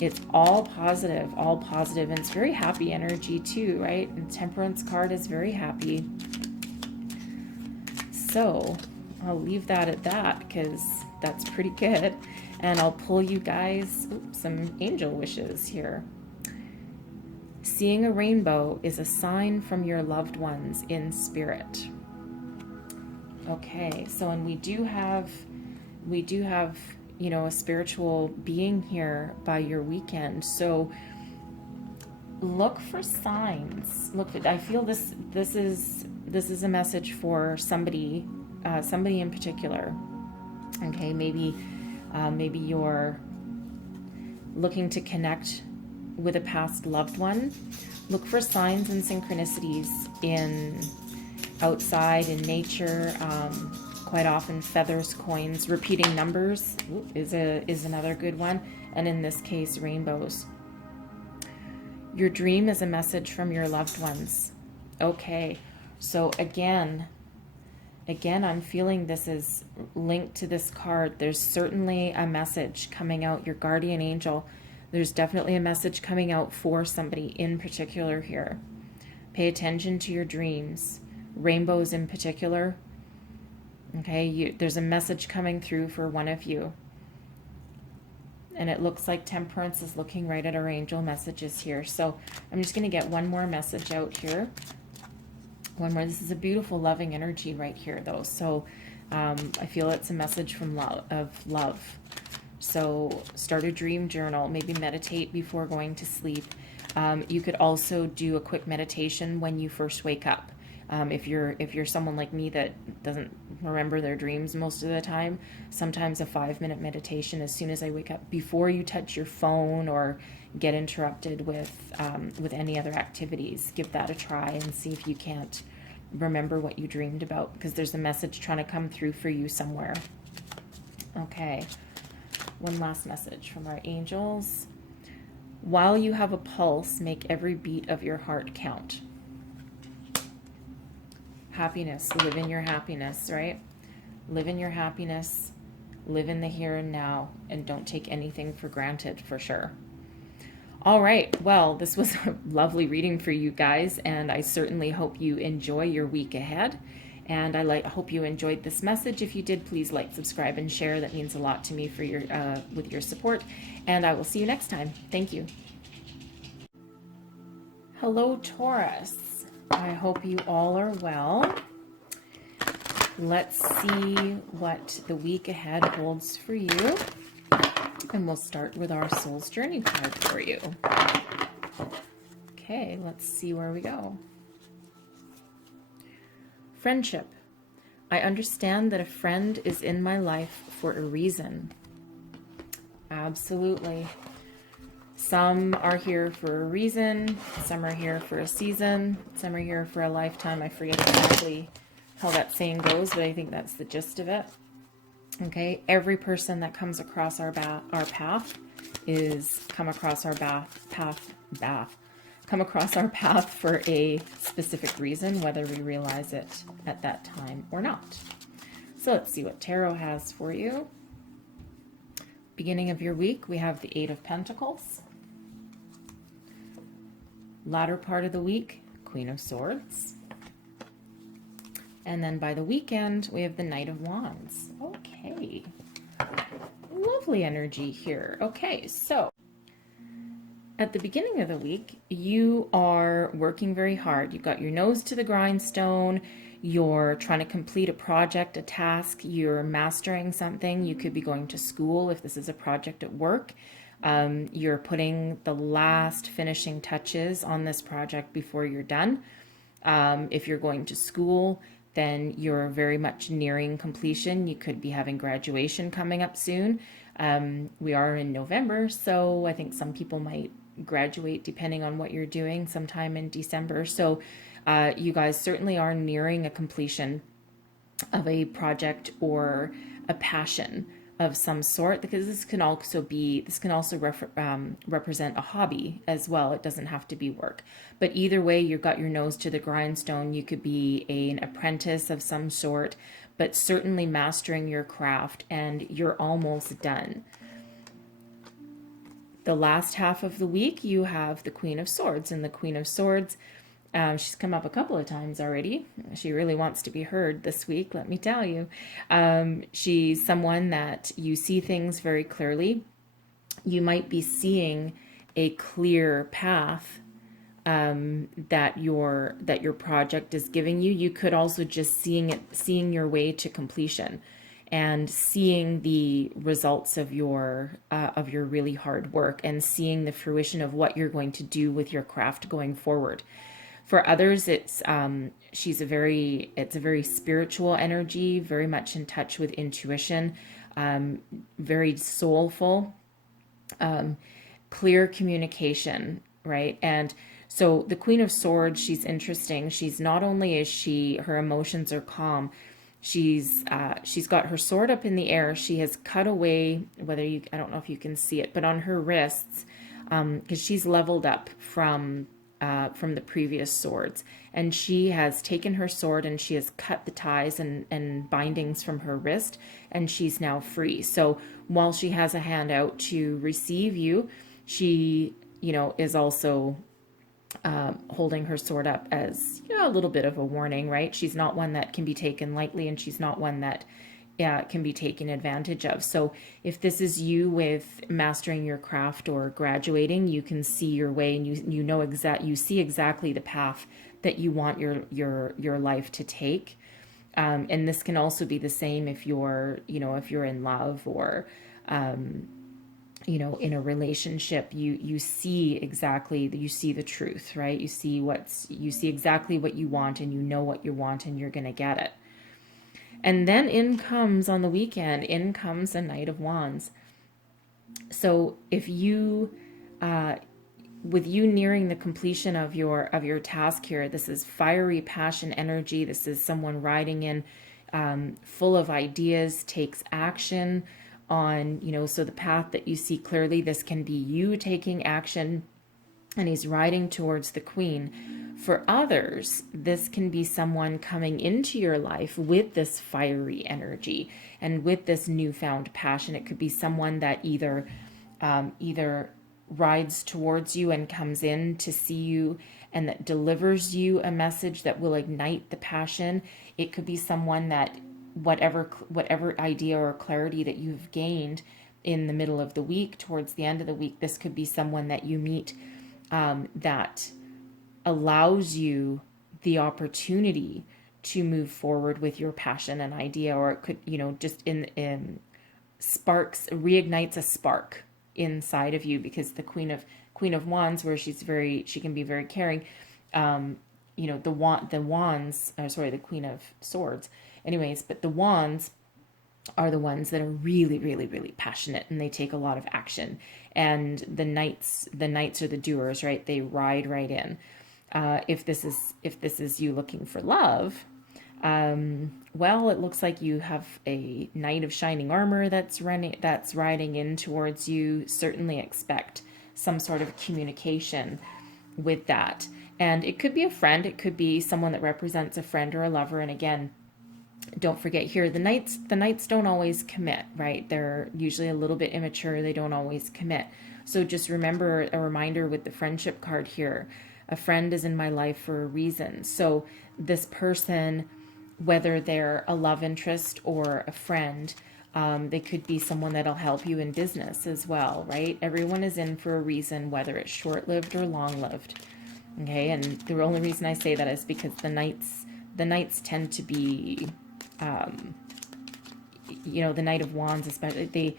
it's all positive, and it's very happy energy too, right? And Temperance card is very happy. So I'll leave that at that because that's pretty good. And I'll pull you guys some angel wishes here. Seeing a rainbow is a sign from your loved ones in spirit. Okay, so and we do have a spiritual being here by your weekend. So look for signs. I feel this is a message for somebody in particular. Okay, maybe you're looking to connect with a past loved one. Look for signs and synchronicities in outside, in nature. Quite often feathers, coins, repeating numbers is another good one, and in this case rainbows. Your dream is a message from your loved ones. Okay, so again I'm feeling this is linked to this card. There's certainly a message coming out, your guardian angel. There's definitely a message coming out for somebody in particular here. Pay attention to your dreams, rainbows in particular. Okay, there's a message coming through for one of you. And it looks like Temperance is looking right at our angel messages here. So I'm just going to get one more message out here. One more. This is a beautiful, loving energy right here, though. So I feel it's a message from love. So start a dream journal. Maybe meditate before going to sleep. You could also do a quick meditation when you first wake up. If you're someone like me that doesn't remember their dreams most of the time, sometimes a 5-minute meditation as soon as I wake up, before you touch your phone or get interrupted with any other activities, give that a try and see if you can't remember what you dreamed about, because there's a message trying to come through for you somewhere. Okay, one last message from our angels. While you have a pulse, make every beat of your heart count. Happiness, live in your happiness, right? Live in your happiness, live in the here and now, and don't take anything for granted, for sure. All right, well, this was a lovely reading for you guys, and I certainly hope you enjoy your week ahead. And I hope you enjoyed this message. If you did, please like, subscribe, and share. That means a lot to me for with your support. And I will see you next time. Thank you. Hello, Taurus. I hope you all are well. Let's see what the week ahead holds for you. And we'll start with our Soul's Journey card for you. Okay, let's see where we go. Friendship. I understand that a friend is in my life for a reason. Absolutely. Some are here for a reason, some are here for a season, some are here for a lifetime. I forget exactly how that saying goes, but I think that's the gist of it. Okay, every person that comes across our path is come across our path for a specific reason, whether we realize it at that time or not. So let's see what Tarot has for you. Beginning of your week, we have the 8 of Pentacles. Latter part of the week, Queen of Swords. And then by the weekend, we have the Knight of Wands. Okay. Lovely energy here. Okay, so at the beginning of the week, you are working very hard. You've got your nose to the grindstone. You're trying to complete a project, a task. You're mastering something. You could be going to school if this is a project at work. You're putting the last finishing touches on this project before you're done. If you're going to school, then you're very much nearing completion. You could be having graduation coming up soon. We are in November, so I think some people might graduate, depending on what you're doing, sometime in December. So you guys certainly are nearing a completion of a project or a passion of some sort, because this can also represent a hobby as well. It doesn't have to be work, but either way, you've got your nose to the grindstone. You could be an apprentice of some sort, but certainly mastering your craft, and you're almost done. The last half of the week, you have the Queen of Swords, and the Queen of Swords, she's come up a couple of times already. She really wants to be heard this week, let me tell you. She's someone that you see things very clearly. You might be seeing a clear path that your project is giving you. You could also just seeing your way to completion, and seeing the results of your really hard work, and seeing the fruition of what you're going to do with your craft going forward. For others, it's a very spiritual energy, very much in touch with intuition, very soulful, clear communication, right? And so the Queen of Swords, she's interesting. She's not only her emotions are calm, she's got her sword up in the air. She has cut away, I don't know if you can see it, but on her wrists, because she's leveled up from the previous swords, and she has taken her sword and she has cut the ties and bindings from her wrist, and she's now free. So while she has a hand out to receive you, she, is also holding her sword up as a little bit of a warning, right? She's not one that can be taken lightly, and she's not one that can be taken advantage of. So if this is you with mastering your craft or graduating, you can see your way, and you see exactly the path that you want your life to take. And this can also be the same if you're in love, or in a relationship. You see the truth, right? You see exactly what you want, and you know what you want, and you're going to get it. And then on the weekend, in comes a Knight of Wands. So if you, with you nearing the completion of your task here, this is fiery passion energy. This is someone riding in, full of ideas, takes action on, so the path that you see clearly, this can be you taking action, and he's riding towards the Queen. For others, this can be someone coming into your life with this fiery energy and with this newfound passion. It could be someone that either rides towards you and comes in to see you, and that delivers you a message that will ignite the passion. It could be someone that whatever idea or clarity that you've gained in the middle of the week, towards the end of the week, this could be someone that you meet that allows you the opportunity to move forward with your passion and idea. Or it could, just in reignites a spark inside of you, because the Queen of Wands, where she can be very caring, the Queen of Swords anyways, but the Wands are the ones that are really, really, really passionate, and they take a lot of action. And the knights are the doers, right? They ride right in. If this is you looking for love, well, it looks like you have a knight of shining armor that's riding in towards you. Certainly expect some sort of communication with that. And it could be a friend, it could be someone that represents a friend or a lover. And again, don't forget here, the knights don't always commit, right? They're usually a little bit immature. They don't always commit. So just remember, a reminder with the friendship card here, a friend is in my life for a reason. So this person, whether they're a love interest or a friend, they could be someone that'll help you in business as well, right? Everyone is in for a reason, whether it's short-lived or long-lived. Okay, and the only reason I say that is because the knights tend to be, the Knight of Wands especially,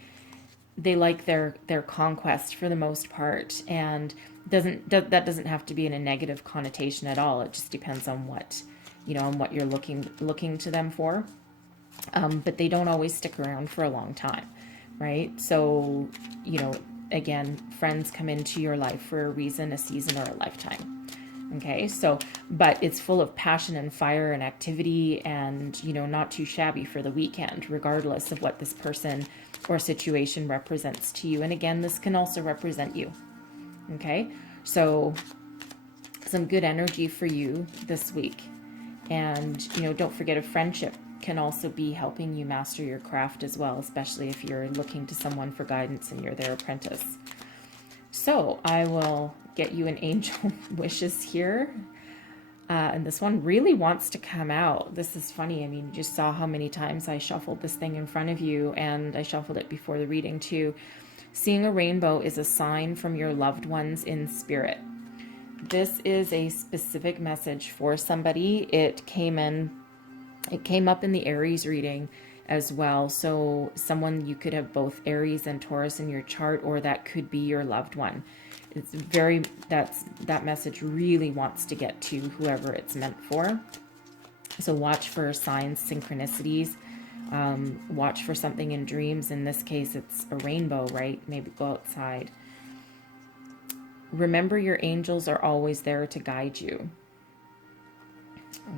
they like their conquest for the most part, and that doesn't have to be in a negative connotation at all. It just depends on what you're looking to them for. But they don't always stick around for a long time, right? So, again, friends come into your life for a reason, a season, or a lifetime. Okay, so, but it's full of passion and fire and activity and, you know, not too shabby for the weekend, regardless of what this person or situation represents to you. And again, this can also represent you. Okay, so some good energy for you this week. And, you know, don't forget, a friendship can also be helping you master your craft as well, especially if you're looking to someone for guidance and you're their apprentice. So I will get you an angel wishes here. And this one really wants to come out. This is funny. I mean, you just saw how many times I shuffled this thing in front of you, and I shuffled it before the reading too. Seeing a rainbow is a sign from your loved ones in spirit. This is a specific message for somebody. It came up in the Aries reading as well. So someone, you could have both Aries and Taurus in your chart, or that could be your loved one. It's that message really wants to get to whoever it's meant for. So watch for signs, synchronicities. Watch for something in dreams. In this case, it's a rainbow, right? Maybe go outside. Remember, your angels are always there to guide you.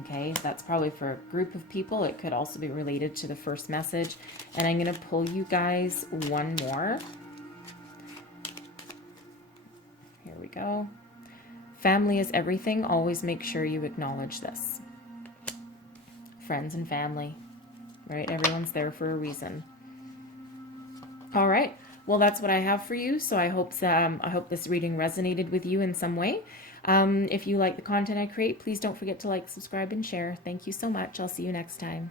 Okay, that's probably for a group of people. It could also be related to the first message. And I'm going to pull you guys one more. Here we go. Family is everything. Always make sure you acknowledge this. Friends and family, right? Everyone's there for a reason. All right. Well, that's what I have for you. So I hope this reading resonated with you in some way. If you like the content I create, please don't forget to like, subscribe, and share. Thank you so much. I'll see you next time.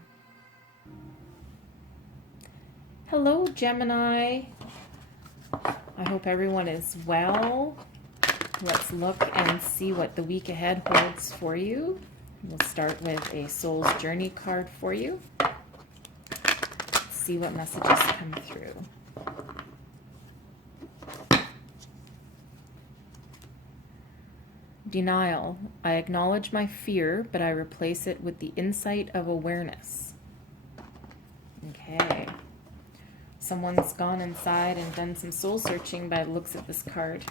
Hello, Gemini. I hope everyone is well. Let's look and see what the week ahead holds for you. We'll start with a Soul's Journey card for you. See what messages come through. Denial. I acknowledge my fear, but I replace it with the insight of awareness. Okay. Someone's gone inside and done some soul searching by the looks of this card.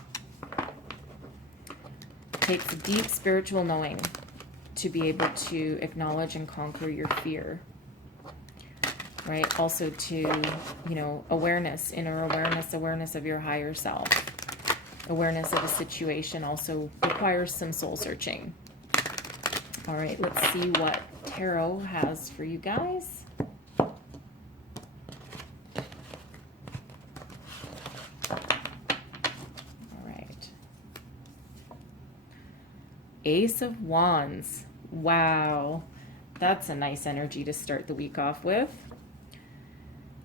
It takes a deep spiritual knowing to be able to acknowledge and conquer your fear. Right? Also to, you know, awareness, inner awareness, awareness of your higher self. Awareness of a situation also requires some soul searching. All right, let's see what Tarot has for you guys. All right. Ace of Wands. Wow. That's a nice energy to start the week off with.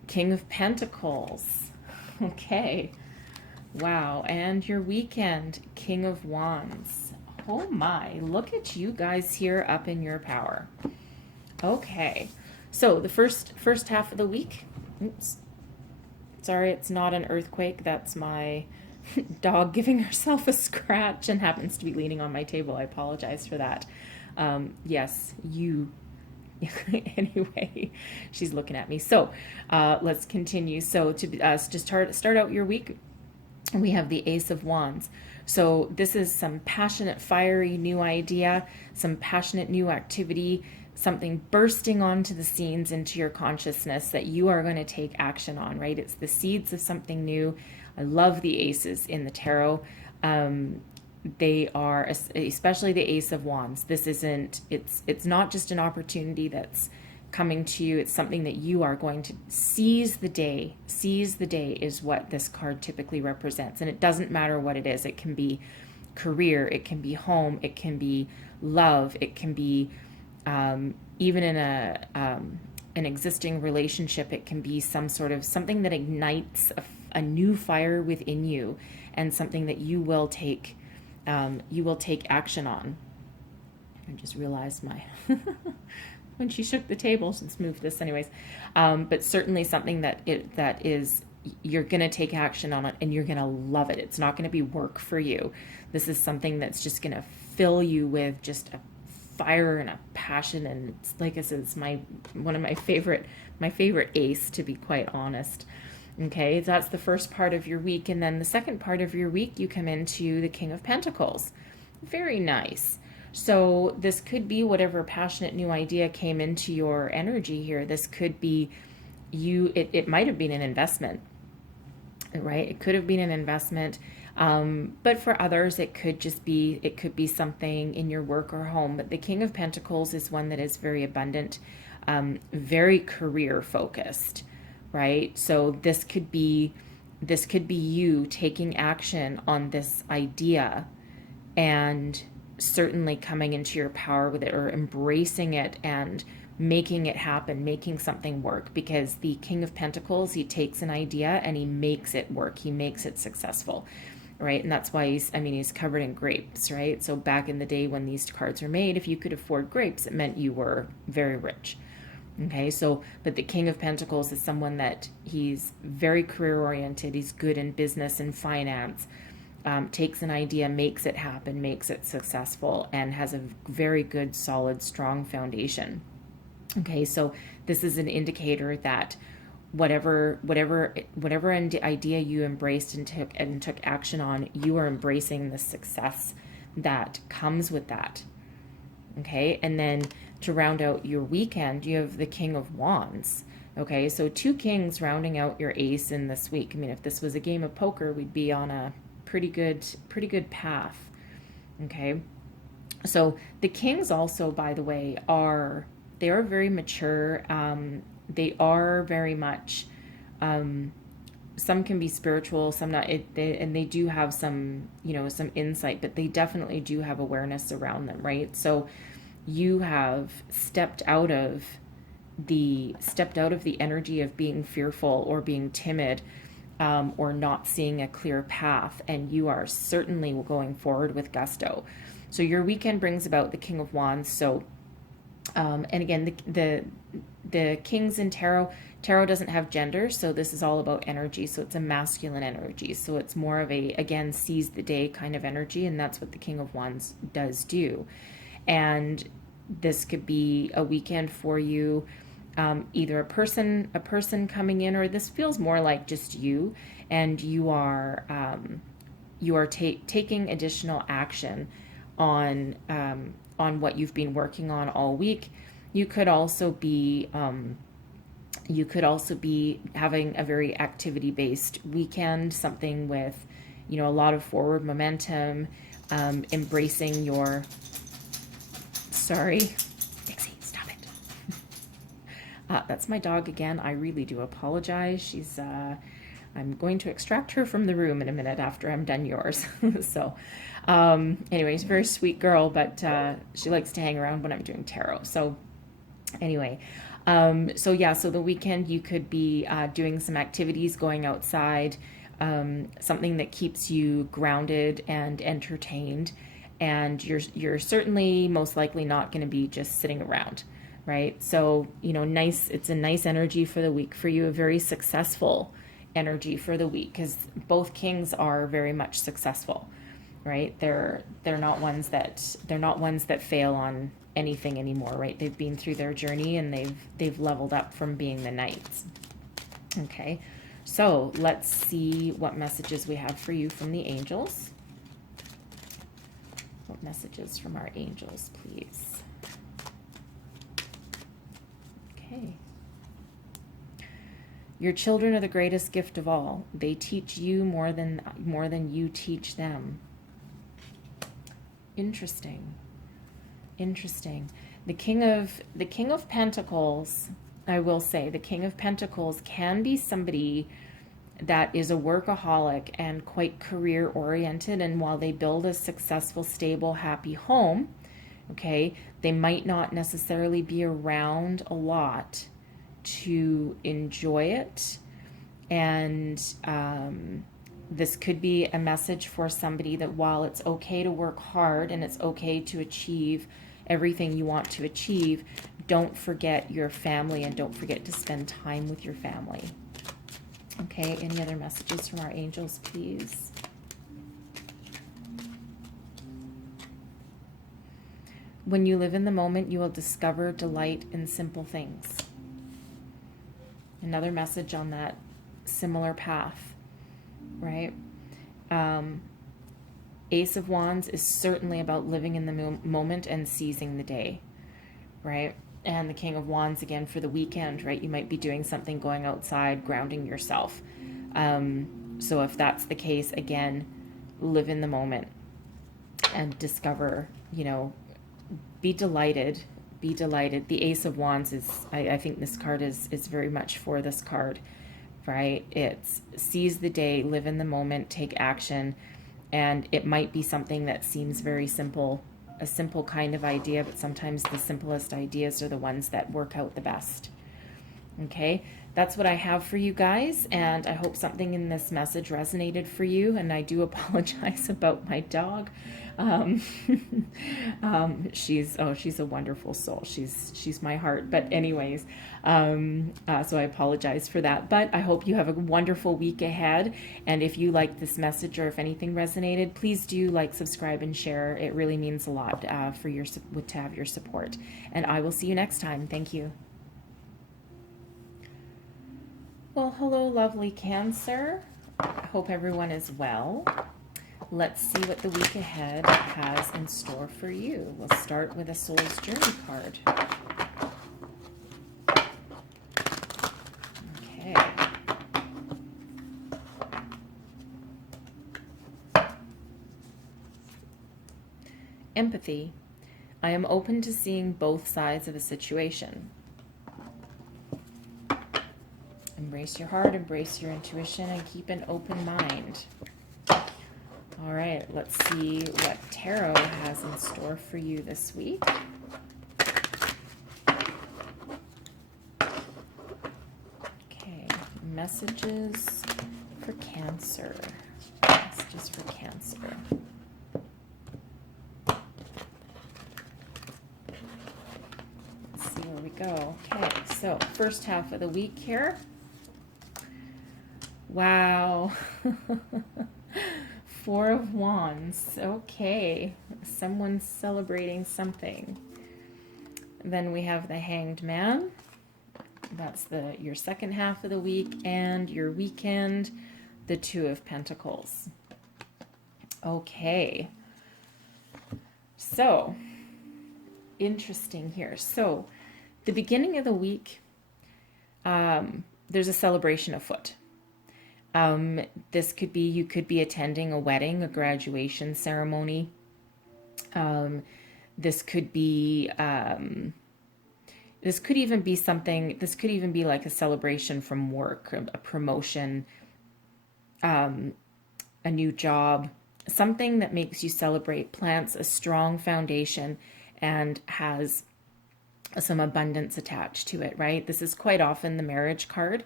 King of Pentacles. Okay. Wow, and your weekend, King of Wands. Oh my, look at you guys here up in your power. Okay, so the first half of the week, oops, sorry, it's not an earthquake, that's my dog giving herself a scratch and happens to be leaning on my table. I apologize for that. Yes, you... Anyway, she's looking at me. So let's continue. So to start out your week, we have the Ace of Wands. So this is some passionate, fiery new idea, some passionate new activity, something bursting onto the scenes into your consciousness that you are going to take action on, right? It's the seeds of something new. I love the aces in the tarot. They are, especially the Ace of Wands. This isn't, it's not just an opportunity that's coming to you. It's something that you are going to seize the day. Seize the day is what this card typically represents. And it doesn't matter what it is. It can be career, it can be home, it can be love, it can be even in an existing relationship. It can be some sort of something that ignites a new fire within you, and something that you will take action on. I just realized my when she shook the table, let's move this anyways. But certainly something that is you're going to take action on it, and you're going to love it. It's not going to be work for you. This is something that's just going to fill you with just a fire and a passion. And it's, like I said, it's one of my favorite ace, to be quite honest. Okay, that's the first part of your week. And then the second part of your week, you come into the King of Pentacles. Very nice. So this could be whatever passionate new idea came into your energy here. This could be it might have been an investment, right? It could have been an investment. But for others, it could be something in your work or home. But the King of Pentacles is one that is very abundant, very career focused, right? So this could be you taking action on this idea and certainly coming into your power with it, or embracing it and making it happen, making something work. Because the King of Pentacles, he takes an idea and he makes it work. He makes it successful, right? And that's why he's covered in grapes, right? So back in the day when these cards were made, if you could afford grapes, it meant you were very rich. Okay, so, but the King of Pentacles is someone that he's very career oriented. He's good in business and finance. Takes an idea, makes it happen, makes it successful, and has a very good, solid, strong foundation. Okay, so this is an indicator that whatever idea you embraced and took action on, you are embracing the success that comes with that. Okay, and then to round out your weekend, you have the King of Wands. Okay, so two kings rounding out your ace in this week. I mean, if this was a game of poker, we'd be on a pretty good path. Okay, so the kings also, by the way, are very mature. They are very much, some can be spiritual, some not. And they do have some, some insight, but they definitely do have awareness around them, right? So you have stepped out of the energy of being fearful or being timid, or not seeing a clear path, and you are certainly going forward with gusto. So your weekend brings about the King of Wands. So, and again, the kings in tarot doesn't have gender, so this is all about energy. So it's a masculine energy. So it's more of a, again, seize the day kind of energy, and that's what the King of Wands does do. And this could be a weekend for you. Either a person coming in, or this feels more like just you, and you are taking additional action on what you've been working on all week. You could also be having a very activity based weekend, something with a lot of forward momentum, embracing your Dixie, stop it. That's my dog again. I really do apologize. I'm going to extract her from the room in a minute after I'm done yours. So, anyways, very sweet girl, but she likes to hang around when I'm doing tarot. So, anyway, so the weekend you could be doing some activities, going outside, something that keeps you grounded and entertained, and you're certainly most likely not going to be just sitting around. Right? So, nice. It's a nice energy for the week for you, a very successful energy for the week, because both kings are very much successful, right? They're not ones that fail on anything anymore, right? They've been through their journey and they've leveled up from being the knights. Okay. So, let's see what messages we have for you from the angels. What messages from our angels, please? Okay. Your children are the greatest gift of all. They teach you more than you teach them. Interesting. The King of Pentacles, I will say, the King of Pentacles can be somebody that is a workaholic and quite career oriented, and while they build a successful, stable, happy home, okay, they might not necessarily be around a lot to enjoy it. And this could be a message for somebody that while it's okay to work hard and it's okay to achieve everything you want to achieve, don't forget your family and don't forget to spend time with your family. Okay, any other messages from our angels, please? When you live in the moment, you will discover delight in simple things. Another message on that similar path, right? Ace of Wands is certainly about living in the moment and seizing the day, right? And the King of Wands, again, for the weekend, right? You might be doing something, going outside, grounding yourself. So if that's the case, again, live in the moment and discover, you know, be delighted. Be delighted. The Ace of Wands is, I think this card is very much for this card, right? It's seize the day, live in the moment, take action. And it might be something that seems very simple, a simple kind of idea, but sometimes the simplest ideas are the ones that work out the best. Okay, that's what I have for you guys, and I hope something in this message resonated for you, and I do apologize about my dog. She's a wonderful soul. She's my heart. But anyways, so I apologize for that. But I hope you have a wonderful week ahead. And if you like this message or if anything resonated, please do like, subscribe, and share. It really means a lot for to have your support. And I will see you next time. Thank you. Well, hello, lovely Cancer. I hope everyone is well. Let's see what the week ahead has in store for you. We'll start with a Soul's Journey card. Okay. Empathy. I am open to seeing both sides of a situation. Embrace your heart, embrace your intuition, and keep an open mind. All right, let's see what Tarot has in store for you this week. Okay, messages for Cancer. Messages for Cancer. Let's see where we go. Okay, so first half of the week here. Wow. Four of Wands. Okay. Someone's celebrating something. Then we have the Hanged Man. That's your second half of the week. And your weekend, the Two of Pentacles. Okay. So, interesting here. So, the beginning of the week, there's a celebration afoot. This could be, you could be attending a wedding, a graduation ceremony. This could be, this could even be something, this could even be like a celebration from work, a promotion, a new job, something that makes you celebrate, plants a strong foundation and has some abundance attached to it, right? This is quite often the marriage card.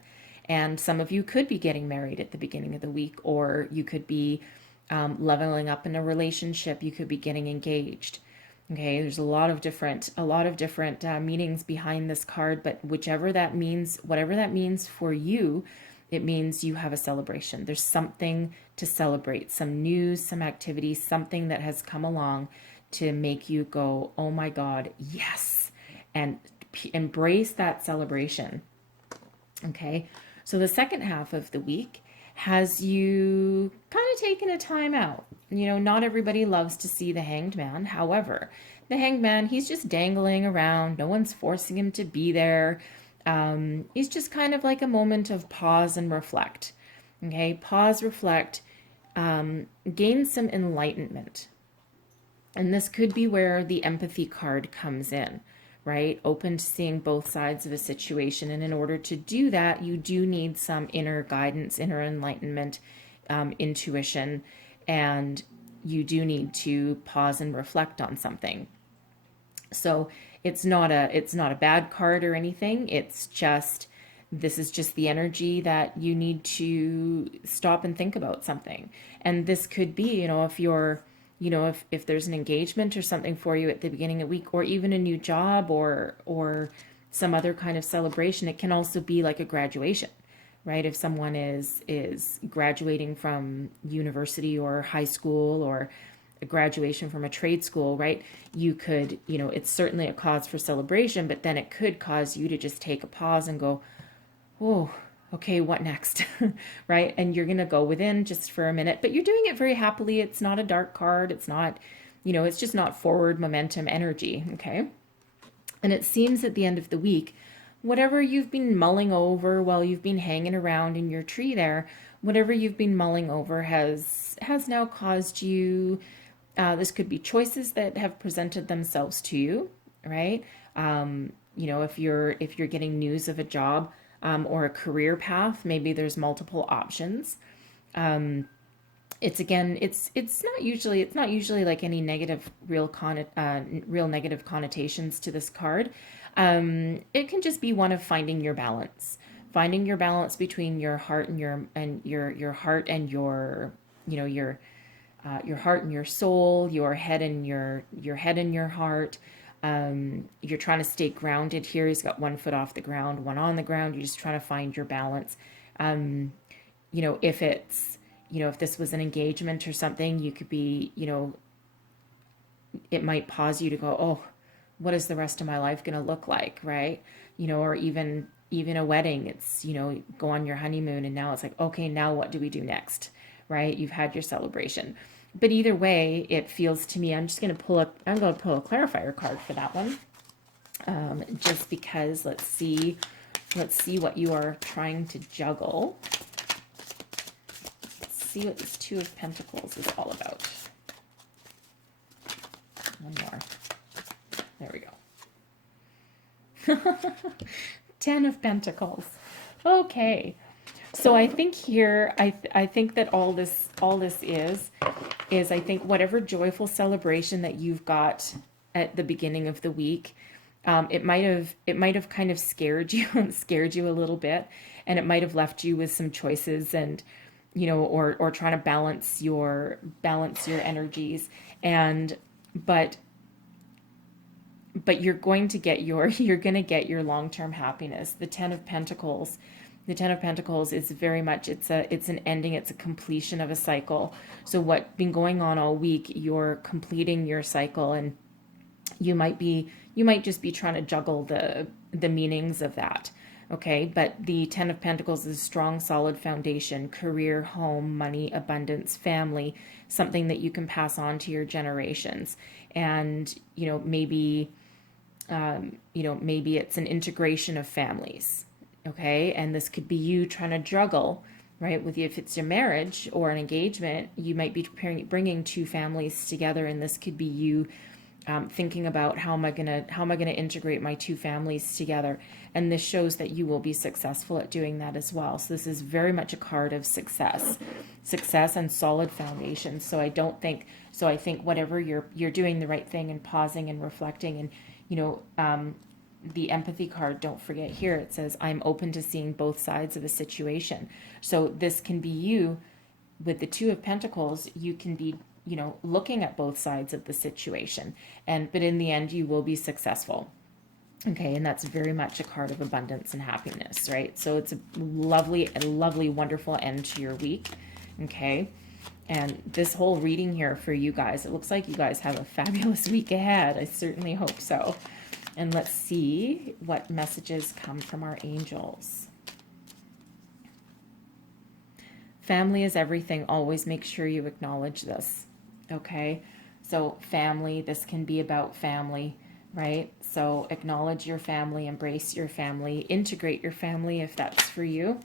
And some of you could be getting married at the beginning of the week, or you could be leveling up in a relationship. You could be getting engaged. Okay, there's a lot of different meanings behind this card, but whichever that means, whatever that means for you, it means you have a celebration. There's something to celebrate, some news, some activity, something that has come along to make you go, oh my God, yes, and embrace that celebration. Okay. So the second half of the week has you kind of taken a time out. You know, not everybody loves to see the Hanged Man. However, the Hanged Man, he's just dangling around. No one's forcing him to be there. He's just kind of like a moment of pause and reflect. Okay, pause, reflect, gain some enlightenment. And this could be where the empathy card comes in. Right? Open to seeing both sides of a situation. And in order to do that, you do need some inner guidance, inner enlightenment, intuition, and you do need to pause and reflect on something. So it's not a bad card or anything. It's just, this is just the energy that you need to stop and think about something. And this could be, you know, if you're, you know, if there's an engagement or something for you at the beginning of the week, or even a new job or some other kind of celebration. It can also be like a graduation, right? If someone is graduating from university or high school, or a graduation from a trade school, right? You could, you know, it's certainly a cause for celebration, but then it could cause you to just take a pause and go, oh, okay, what next? Right? And you're going to go within just for a minute, but you're doing it very happily. It's not a dark card. It's not, it's just not forward momentum energy. Okay. And it seems at the end of the week, whatever you've been mulling over while you've been hanging around in your tree there, whatever you've been mulling over has now caused you, this could be choices that have presented themselves to you, right? If you're getting news of a job, or a career path, maybe there's multiple options. It's not usually like any negative real negative connotations to this card. It can just be one of finding your balance between your heart and your heart and your heart and your soul, your head and your head and your heart. You're trying to stay grounded here. He's got one foot off the ground, one on the ground. You're just trying to find your balance. If this was an engagement or something, you could be, it might pause you to go, oh, what is the rest of my life going to look like? Right. Or even a wedding, it's, go on your honeymoon and now it's like, okay, now what do we do next? Right. You've had your celebration. But either way, it feels to me, I'm going to pull a clarifier card for that one. Just because let's see what you are trying to juggle. Let's see what this Two of Pentacles is all about. One more. There we go. 10 of Pentacles. Okay. So I think here, I think that all this is I think whatever joyful celebration that you've got at the beginning of the week, it might have kind of scared you a little bit, and it might have left you with some choices and, or trying to balance your energies, but you're going to get your long-term happiness. The 10 of Pentacles. The 10 of Pentacles is very much, it's an ending, it's a completion of a cycle. So what's been going on all week, you're completing your cycle, and you might just be trying to juggle the meanings of that. Okay, but the 10 of Pentacles is a strong, solid foundation: career, home, money, abundance, family, something that you can pass on to your generations. And, maybe it's an integration of families. Okay, and this could be you trying to juggle, right? If it's your marriage or an engagement, you might be bringing two families together, and this could be you thinking about how am I gonna integrate my two families together. And this shows that you will be successful at doing that as well. So this is very much a card of success and solid foundation. So I think whatever you're doing the right thing and pausing and reflecting, and the empathy card, don't forget here, it says, I'm open to seeing both sides of a situation. So this can be you with the Two of Pentacles. You can be, looking at both sides of the situation, but in the end, you will be successful. Okay. And that's very much a card of abundance and happiness, right? So it's a lovely, wonderful end to your week. Okay. And this whole reading here for you guys, it looks like you guys have a fabulous week ahead. I certainly hope so. And let's see what messages come from our angels. Family is everything. Always make sure you acknowledge this. Okay? So family, this can be about family, right? So acknowledge your family, embrace your family, integrate your family if that's for you.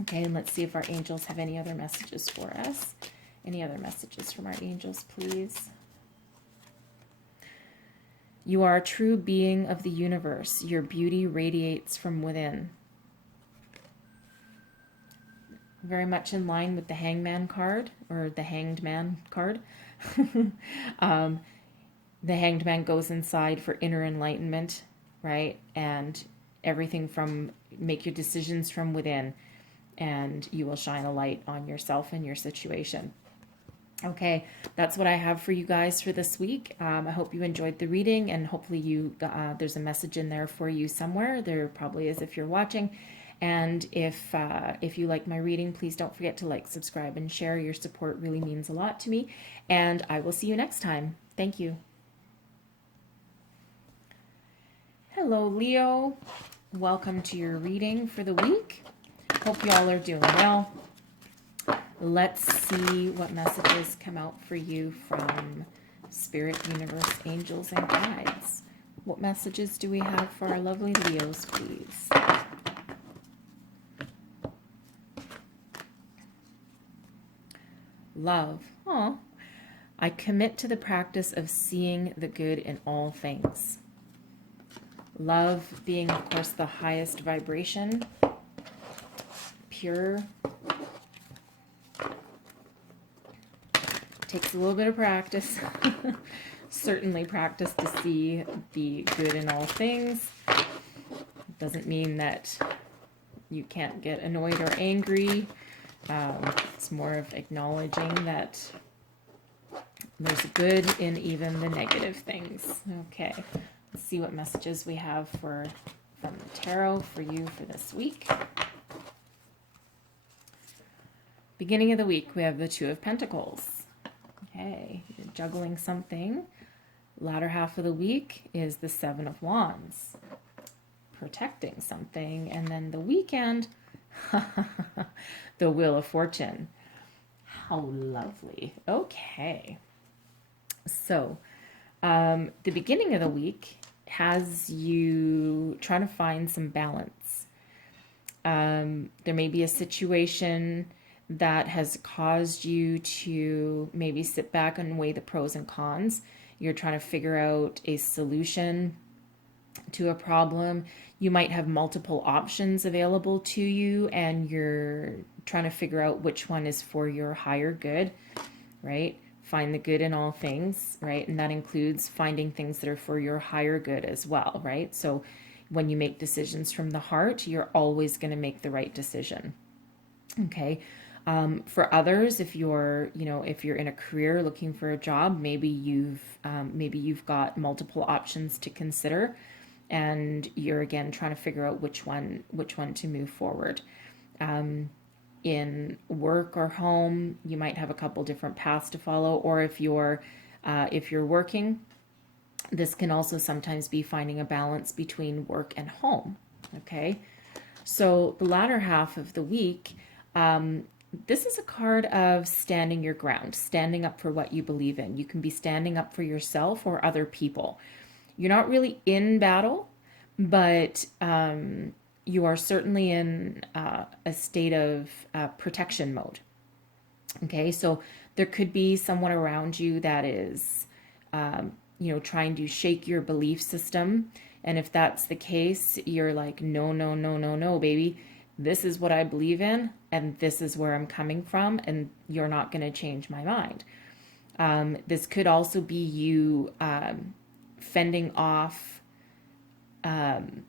Okay, and let's see if our angels have any other messages for us. Any other messages from our angels, please? You are a true being of the universe. Your beauty radiates from within. Very much in line with the Hangman card, or the Hanged Man card. The Hanged Man goes inside for inner enlightenment, right? And everything from, make your decisions from within, and you will shine a light on yourself and your situation. Okay, that's what I have for you guys for this week. I hope you enjoyed the reading, and hopefully there's a message in there for you somewhere. There probably is if you're watching. And if you like my reading, please don't forget to like, subscribe, and share. Your support really means a lot to me. And I will see you next time. Thank you. Hello, Leo. Welcome to your reading for the week. Hope y'all are doing well. Let's see what messages come out for you from Spirit, Universe, Angels, and Guides. What messages do we have for our lovely Leos, please? Love. Oh, I commit to the practice of seeing the good in all things. Love being, of course, the highest vibration, pure. Takes a little bit of practice. Certainly practice to see the good in all things. Doesn't mean that you can't get annoyed or angry. It's more of acknowledging that there's good in even the negative things. Okay, let's see what messages we have from the tarot for you for this week. Beginning of the week, we have the Two of Pentacles. Okay, you're juggling something. Latter half of the week is the Seven of Wands. Protecting something. And then the weekend, the Wheel of Fortune. How lovely. Okay. So, the beginning of the week has you trying to find some balance. There may be a situation that has caused you to maybe sit back and weigh the pros and cons. You're trying to figure out a solution to a problem. You might have multiple options available to you, and you're trying to figure out which one is for your higher good, right? Find the good in all things, right? And that includes finding things that are for your higher good as well, right? So when you make decisions from the heart, you're always going to make the right decision. Okay. For others, if you're in a career looking for a job, maybe you've got multiple options to consider, and you're again trying to figure out which one to move forward. In work or home, you might have a couple different paths to follow, or if you're working, this can also sometimes be finding a balance between work and home. Okay, so the latter half of the week. This is a card of standing your ground, standing up for what you believe in. You can be standing up for yourself or other people. You're not really in battle, but you are certainly in a state of protection mode. Okay, so there could be someone around you that is, trying to shake your belief system. And if that's the case, you're like, no, no, no, no, no, baby. This is what I believe in, and this is where I'm coming from, and you're not going to change my mind. This could also be you fending off fending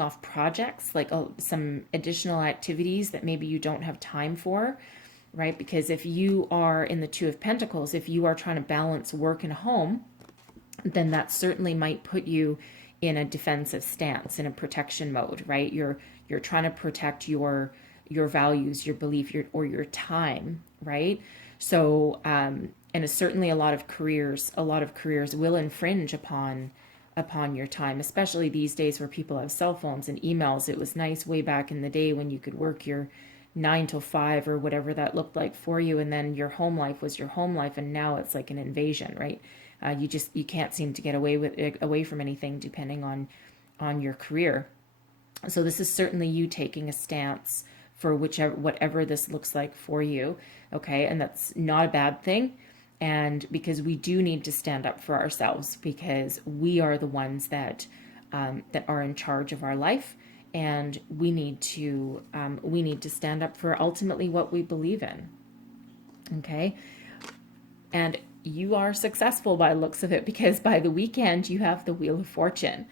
off projects, like some additional activities that maybe you don't have time for, right? Because if you are in the Two of Pentacles, if you are trying to balance work and home, then that certainly might put you in a defensive stance, in a protection mode, right? You're trying to protect your values, your belief, your time, right? So, and it's certainly a lot of careers will infringe upon your time, especially these days where people have cell phones and emails. It was nice way back in the day when you could work your 9 to 5 or whatever that looked like for you, and then your home life was your home life, and now it's like an invasion, right? You can't seem to get away from anything depending on your career. So this is certainly you taking a stance for whatever this looks like for you. Okay, and that's not a bad thing. And because we do need to stand up for ourselves, because we are the ones that are in charge of our life, and we need to stand up for ultimately what we believe in. Okay, and you are successful by the looks of it, because by the weekend you have the Wheel of Fortune.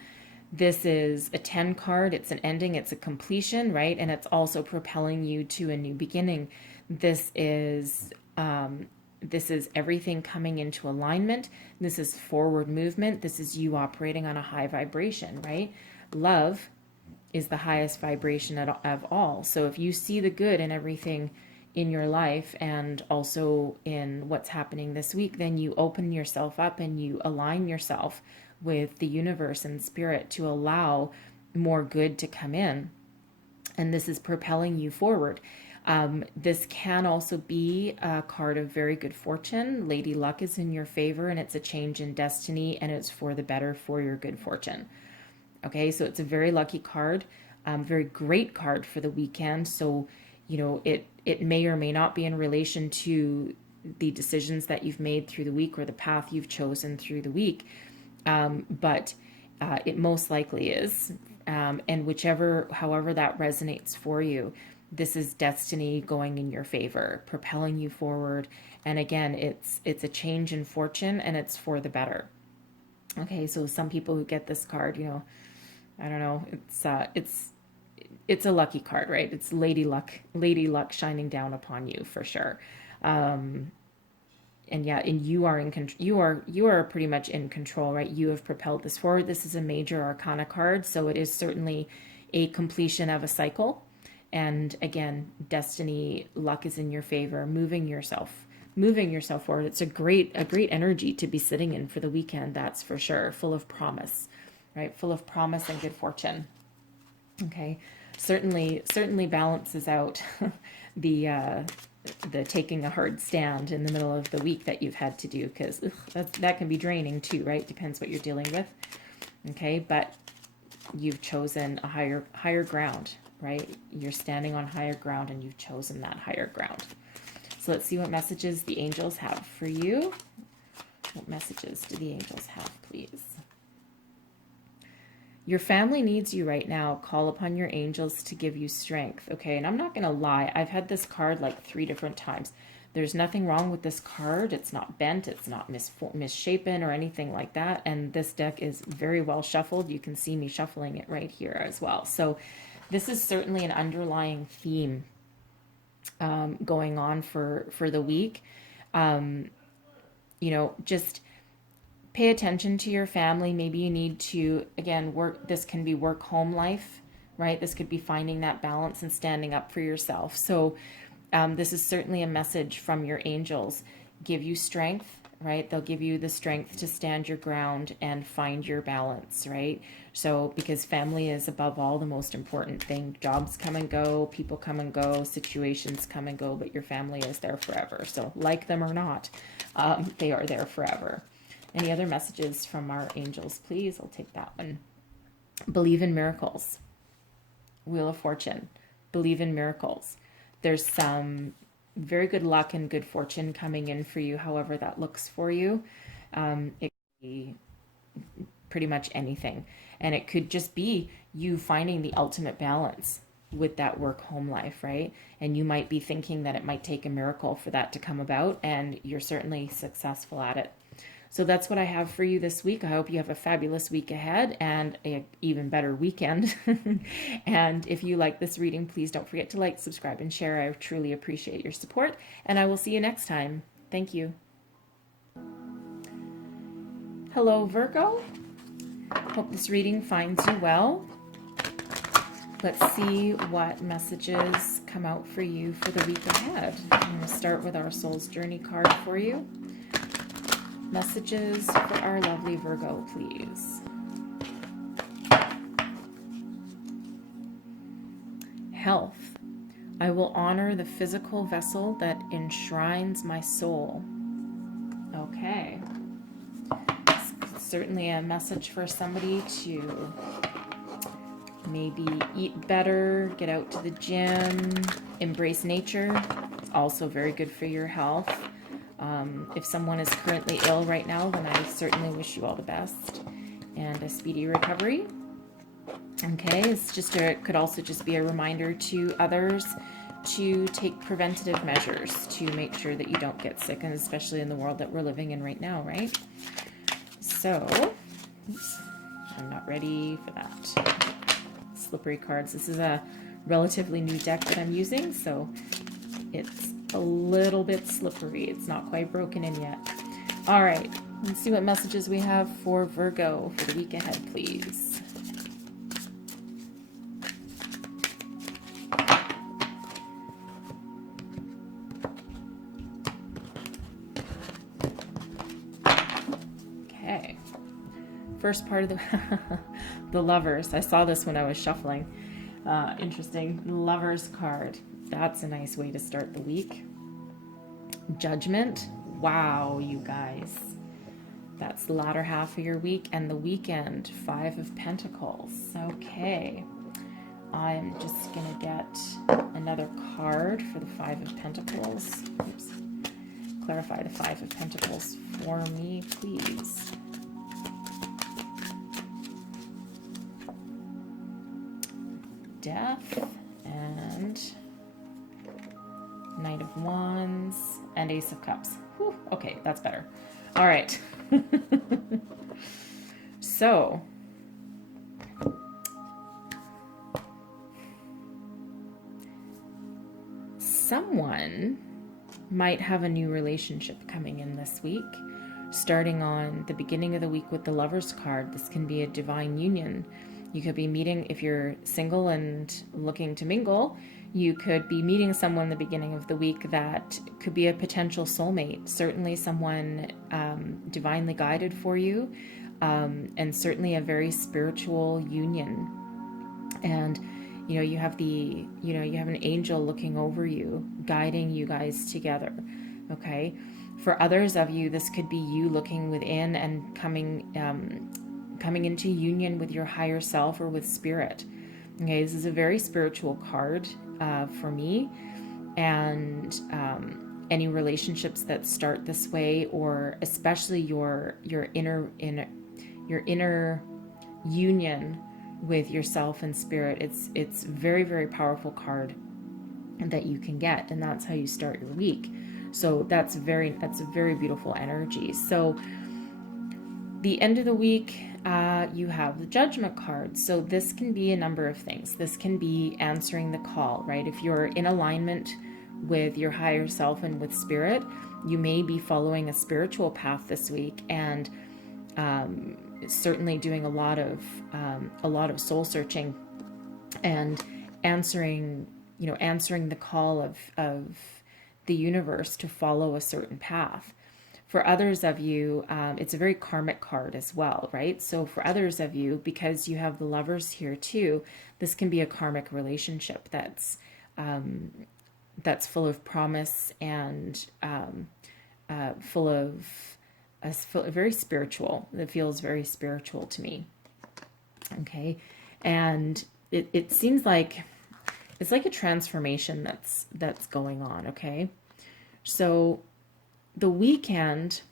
This is a 10 card. It's an ending. It's a completion, right? And it's also propelling you to a new beginning. This is everything coming into alignment. This is forward movement. This is you operating on a high vibration, right? Love is the highest vibration of all. So if you see the good in everything in your life and also in what's happening this week, then you open yourself up and you align yourself with the universe and spirit to allow more good to come in. and this is propelling you forward. This can also be a card of very good fortune. Lady Luck is in your favor, and it's a change in destiny, and it's for the better for your good fortune. Okay, so it's a very lucky card, very great card for the weekend. So, you know, it may or may not be in relation to the decisions that you've made through the week or the path you've chosen through the week, but it most likely is. And however that resonates for you, this is destiny going in your favor, propelling you forward. And again, it's a change in fortune, and it's for the better. Okay, so some people who get this card, you know, I don't know, it's a lucky card, right? It's lady luck shining down upon you for sure. And yeah, and you are you are pretty much in control, right? You have propelled this forward. This is a major arcana card, so it is certainly a completion of a cycle. And again, destiny, luck is in your favor, moving yourself forward. It's a great energy to be sitting in for the weekend, that's for sure. Full of promise, right? Full of promise and good fortune. Okay, certainly balances out the taking a hard stand in the middle of the week that you've had to do, because that can be draining too, right? Depends what you're dealing with. Okay, but you've chosen a higher ground, right? You're standing on higher ground, and you've chosen that higher ground. So let's see what messages the angels have for you. What messages do the angels have, please? Your family needs you right now. Call upon your angels to give you strength. Okay, and I'm not going to lie. I've had this card like 3 different times. There's nothing wrong with this card. It's not bent. It's not misshapen or anything like that. And this deck is very well shuffled. You can see me shuffling it right here as well. So this is certainly an underlying theme going on for the week. You know, just pay attention to your family. Maybe you need to, again, work. This can be work-home life, right? This could be finding that balance and standing up for yourself. So this is certainly a message from your angels. Give you strength, right? They'll give you the strength to stand your ground and find your balance, right? So because family is above all the most important thing. Jobs come and go, people come and go, situations come and go, but your family is there forever. So like them or not, they are there forever. Any other messages from our angels, please? I'll take that one. Believe in miracles. Wheel of Fortune. Believe in miracles. There's some very good luck and good fortune coming in for you, however that looks for you. It could be pretty much anything. And it could just be you finding the ultimate balance with that work-home life, right? And you might be thinking that it might take a miracle for that to come about, and you're certainly successful at it. So that's what I have for you this week. I hope you have a fabulous week ahead and an even better weekend. And if you like this reading, please don't forget to like, subscribe, and share. I truly appreciate your support, and I will see you next time. Thank you. Hello, Virgo. Hope this reading finds you well. Let's see what messages come out for you for the week ahead. I'm going to start with our Soul's Journey card for you. Messages for our lovely Virgo, please. Health. I will honor the physical vessel that enshrines my soul. Okay. It's certainly a message for somebody to maybe eat better, get out to the gym, embrace nature. Also very good for your health. If someone is currently ill right now, then I certainly wish you all the best and a speedy recovery. Okay, it could also just be a reminder to others to take preventative measures to make sure that you don't get sick, and especially in the world that we're living in right now, right? So, oops, I'm not ready for that. Slippery cards. This is a relatively new deck that I'm using, so it's a little bit slippery. It's not quite broken in yet. All right, let's see what messages we have for Virgo for the week ahead, please. Okay, first part of the Lovers. I saw this when I was shuffling. Interesting. Lover's card. That's a nice way to start the week. Judgment. Wow, you guys. That's the latter half of your week and the weekend. 5 of Pentacles. Okay. I'm just going to get another card for the 5 of Pentacles. Oops. Clarify the 5 of Pentacles for me, please. Death and Knight of Wands and Ace of Cups. Whew, okay, that's better. All right. So, someone might have a new relationship coming in this week, starting on the beginning of the week with the Lover's card. This can be a divine union. You could be meeting, if you're single and looking to mingle, you could be meeting someone the beginning of the week that could be a potential soulmate, certainly someone divinely guided for you, and certainly a very spiritual union. And you have an angel looking over you, guiding you guys together. Okay. For others of you, this could be you looking within and coming into union with your higher self or with spirit. Okay. This is a very spiritual card for me. And any relationships that start this way, or especially your inner union with yourself and spirit, it's very, very powerful card that you can get, and that's how you start your week. So that's a very beautiful energy. So the end of the week, you have the Judgment card. So this can be a number of things. This can be answering the call, right? If you're in alignment with your higher self and with spirit, you may be following a spiritual path this week, and certainly doing a lot of soul searching and answering the call of the universe to follow a certain path. For others of you, it's a very karmic card as well, right? So for others of you, because you have the Lovers here too, this can be a karmic relationship that's full of promise and very spiritual. It feels very spiritual to me. Okay. And it seems like it's like a transformation that's going on. Okay. So the weekend,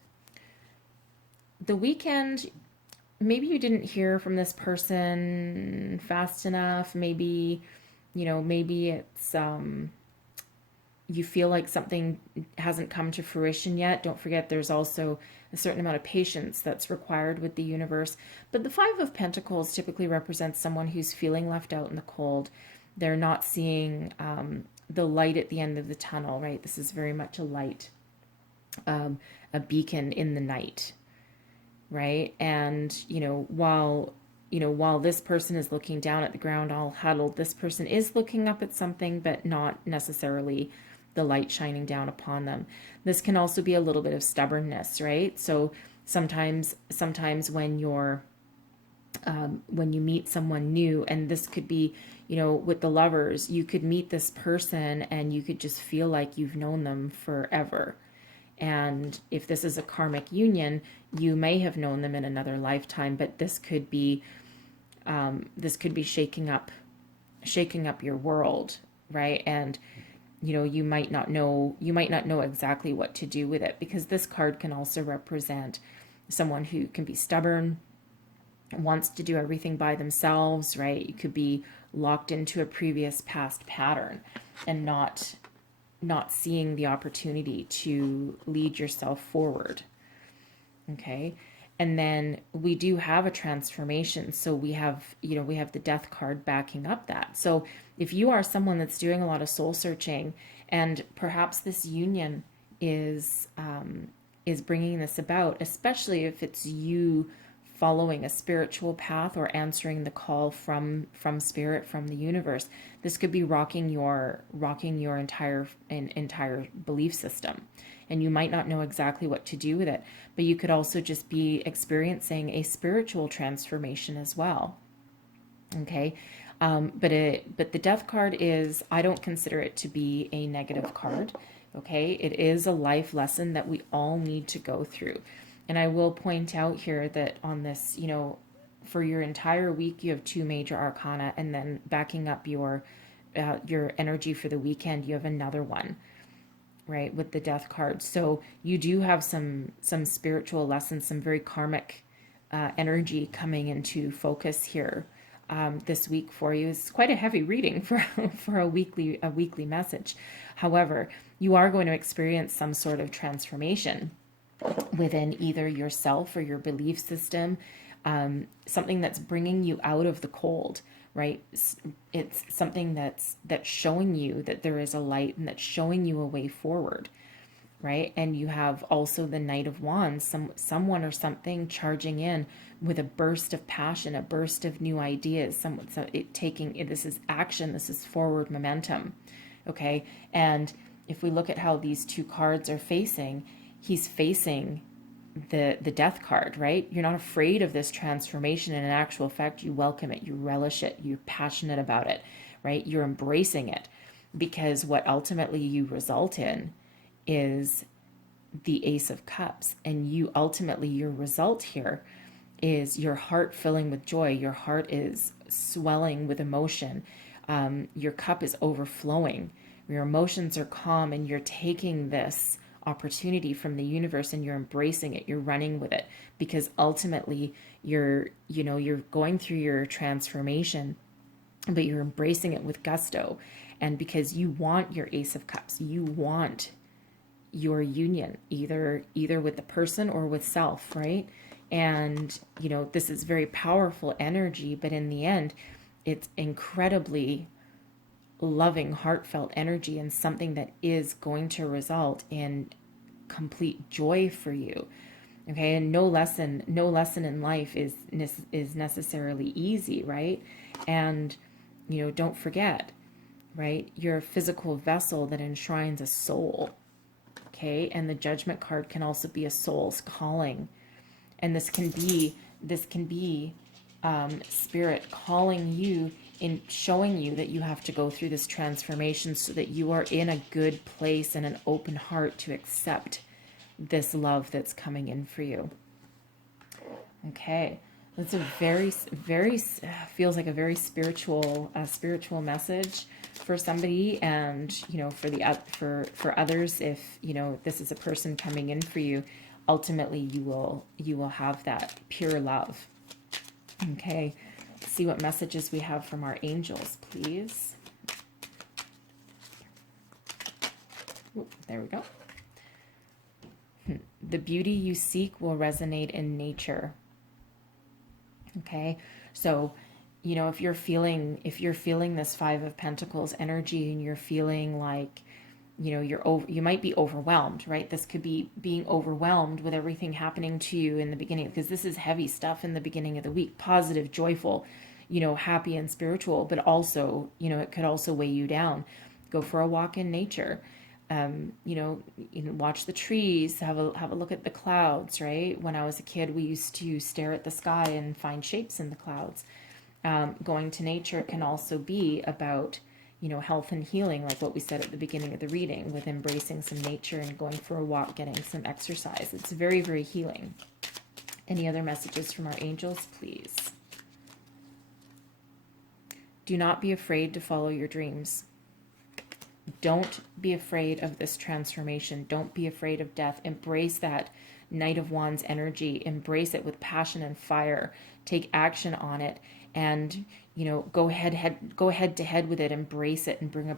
maybe you didn't hear from this person fast enough. Maybe it's, you feel like something hasn't come to fruition yet. Don't forget, there's also a certain amount of patience that's required with the universe. But the 5 of Pentacles typically represents someone who's feeling left out in the cold. They're not seeing the light at the end of the tunnel, right? This is very much a light, a beacon in the night, right? And, while this person is looking down at the ground all huddled, this person is looking up at something, but not necessarily the light shining down upon them. This can also be a little bit of stubbornness, right? So sometimes when you're when you meet someone new, and this could be, with the Lovers, you could meet this person and you could just feel like you've known them forever. And if this is a karmic union, you may have known them in another lifetime, but this could be shaking up your world, right? And you might not know exactly what to do with it, because this card can also represent someone who can be stubborn, wants to do everything by themselves, right? You could be locked into a previous past pattern and not seeing the opportunity to lead yourself forward. Okay. And then we do have a transformation. So we have the Death card backing up that. So if you are someone that's doing a lot of soul searching, and perhaps this union is bringing this about, especially if it's you following a spiritual path or answering the call from spirit, from the universe, this could be rocking your entire belief system. And you might not know exactly what to do with it, but you could also just be experiencing a spiritual transformation as well. Okay. But the Death card is, I don't consider it to be a negative card. Okay, it is a life lesson that we all need to go through. And I will point out here that on this, for your entire week, you have 2 major arcana, and then backing up your energy for the weekend, you have another one, right, with the Death card. So you do have some spiritual lessons, some very karmic energy coming into focus here this week for you. It's quite a heavy reading for a weekly message. However, you are going to experience some sort of transformation within either yourself or your belief system, something that's bringing you out of the cold, right? It's something that's showing you that there is a light, and that's showing you a way forward, right? And you have also the Knight of Wands, someone or something charging in with a burst of passion, a burst of new ideas, this is action, this is forward momentum, okay? And if we look at how these 2 cards are facing, he's facing the Death card, right? You're not afraid of this transformation. In actual fact, you welcome it, you relish it, you're passionate about it, right? You're embracing it, because what ultimately you result in is the Ace of Cups. And your result here is your heart filling with joy. Your heart is swelling with emotion. Your cup is overflowing. Your emotions are calm, and you're taking this opportunity from the universe and you're embracing it. You're running with it, because ultimately you're going through your transformation, but you're embracing it with gusto. And because you want your Ace of Cups, you want your union, either with the person or with self, right? And this is very powerful energy, but in the end, it's incredibly loving, heartfelt energy, and something that is going to result in complete joy for you. Okay, and no lesson in life is necessarily easy, right? And don't forget, right? You're a physical vessel that enshrines a soul. Okay, and the Judgment card can also be a soul's calling, and this can be Spirit calling you, in showing you that you have to go through this transformation so that you are in a good place and an open heart to accept this love that's coming in for you. Okay, that's a very feels like a very spiritual message for somebody, and for others, if this is a person coming in for you, ultimately you will have that pure love. Okay, let's see what messages we have from our angels, please. Ooh, there we go. The beauty you seek will resonate in nature. Okay, so if you're feeling this 5 of Pentacles energy, and you're feeling like you might be overwhelmed, right? This could be being overwhelmed with everything happening to you in the beginning, because this is heavy stuff in the beginning of the week, positive, joyful, happy and spiritual, but also, it could also weigh you down. Go for a walk in nature. Watch the trees, have a look at the clouds, right? When I was a kid, we used to stare at the sky and find shapes in the clouds. Going to nature can also be about health and healing, like what we said at the beginning of the reading, with embracing some nature and going for a walk, getting some exercise. It's very, very healing. Any other messages from our angels, please? Do not be afraid to follow your dreams. Don't be afraid of this transformation. Don't be afraid of death. Embrace that Knight of Wands energy. Embrace it with passion and fire. Take action on it, and go head to head with it. Embrace it and bring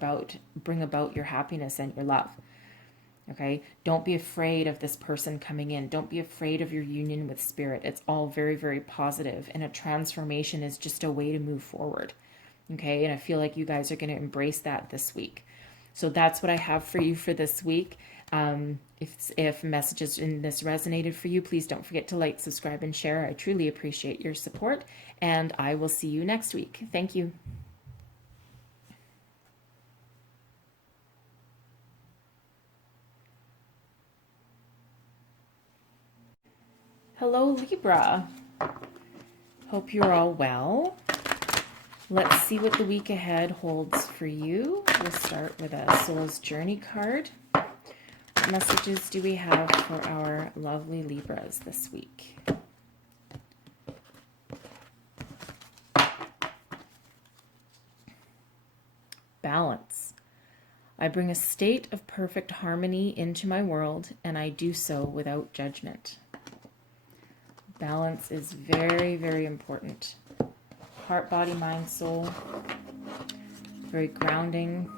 about your happiness and your love. Okay, don't be afraid of this person coming in. Don't be afraid of your union with Spirit. It's all very, very positive, and a transformation is just a way to move forward. Okay, and I feel like you guys are going to embrace that this week. So that's what I have for you for this week. If messages in this resonated for you, please don't forget to like, subscribe, and share. I truly appreciate your support, and I will see you next week. Thank you. Hello, Libra. Hope you're all well. Let's see what the week ahead holds for you. We'll start with a Soul's Journey card. What messages do we have for our lovely Libras this week? Balance. I bring a state of perfect harmony into my world, and I do so without judgment. Balance is very, very important. Heart, body, mind, soul. Very grounding.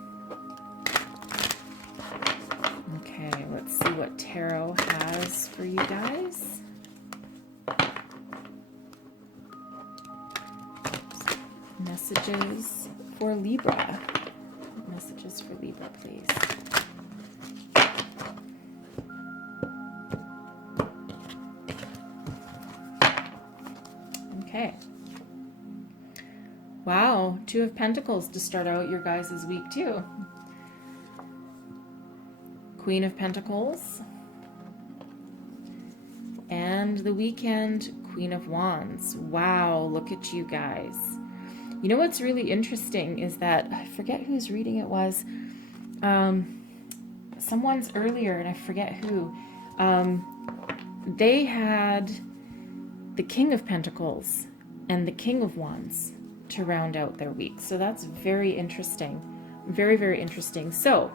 Okay, let's see what Tarot has for you guys. Messages for Libra. Messages for Libra, please. Okay. Wow, Two of Pentacles to start out your guys' week too. Queen of Pentacles. And the weekend, Queen of Wands. Wow, look at you guys. You know what's really interesting is that, I forget whose reading it was. Someone's earlier, and I forget who. They had the King of Pentacles and the King of Wands to round out their week. So that's very interesting. Very, very interesting. So,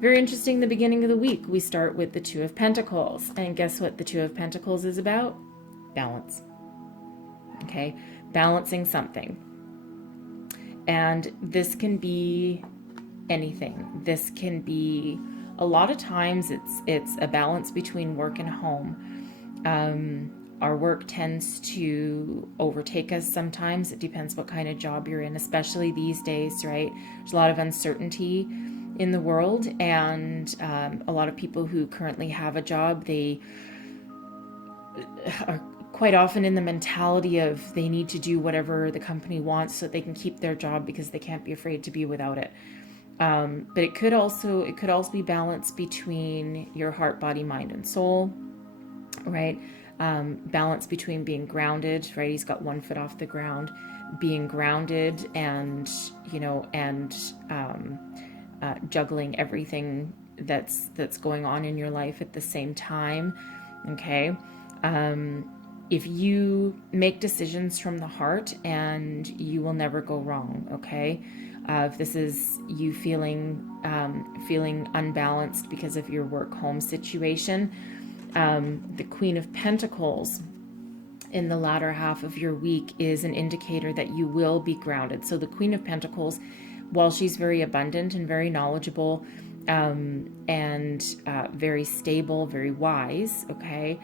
very interesting, the beginning of the week. We start with the Two of Pentacles. And guess what the Two of Pentacles is about? Balance. Okay? Balancing something. And this can be anything. This can be, a lot of times it's a balance between work and home. Our work tends to overtake us sometimes. It depends what kind of job you're in, especially these days, right? There's a lot of uncertainty in the world, and a lot of people who currently have a job, they are quite often in the mentality of they need to do whatever the company wants so that they can keep their job because they can't be afraid to be without it. But it could also be balance between your heart, body, mind, and soul, right? Balance between being grounded, right? He's got one foot off the ground, being grounded, and juggling everything that's going on in your life at the same time. Okay. If you make decisions from the heart, and you will never go wrong. Okay. If this is you feeling unbalanced because of your work-home situation, the Queen of Pentacles in the latter half of your week is an indicator that you will be grounded. So the Queen of Pentacles, while she's very abundant and very knowledgeable, and very stable, very wise, okay,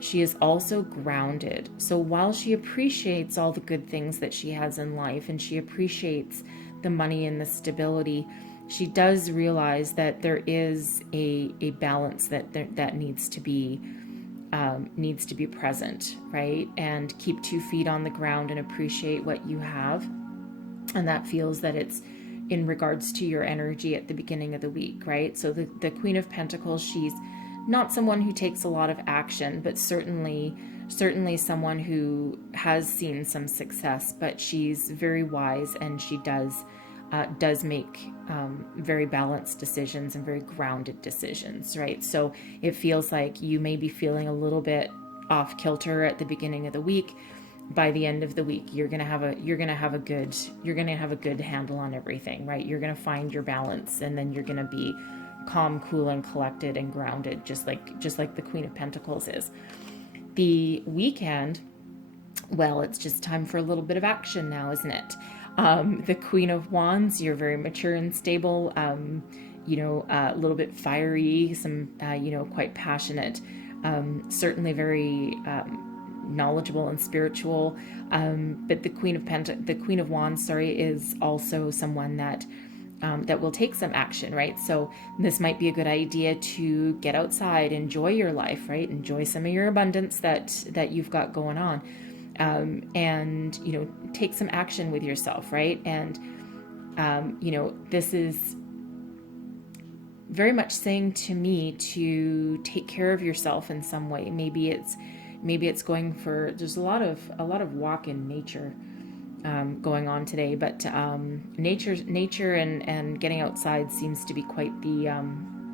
she is also grounded. So while she appreciates all the good things that she has in life, and she appreciates the money and the stability, she does realize that there is a balance that needs to be present, right? And keep 2 feet on the ground and appreciate what you have. And that feels that it's in regards to your energy at the beginning of the week, right? So the Queen of Pentacles, she's not someone who takes a lot of action, but certainly someone who has seen some success, but she's very wise, and she does make very balanced decisions and very grounded decisions, right? So it feels like you may be feeling a little bit off kilter at the beginning of the week. By the end of the week, you're gonna have a good handle on everything, right? You're gonna find your balance, and then you're gonna be calm, cool, and collected and grounded, just like the Queen of Pentacles is. The weekend, well, it's just time for a little bit of action now, isn't it? The Queen of Wands, you're very mature and stable, a little bit fiery, quite passionate, certainly very knowledgeable and spiritual. But the Queen of Wands, is also someone that will take some action, right? So this might be a good idea to get outside, enjoy your life, right? Enjoy some of your abundance that you've got going on. And take some action with yourself, right? And this is very much saying to me to take care of yourself in some way. Maybe it's going for, there's a lot of walk in nature. going on today, but nature and getting outside seems to be quite the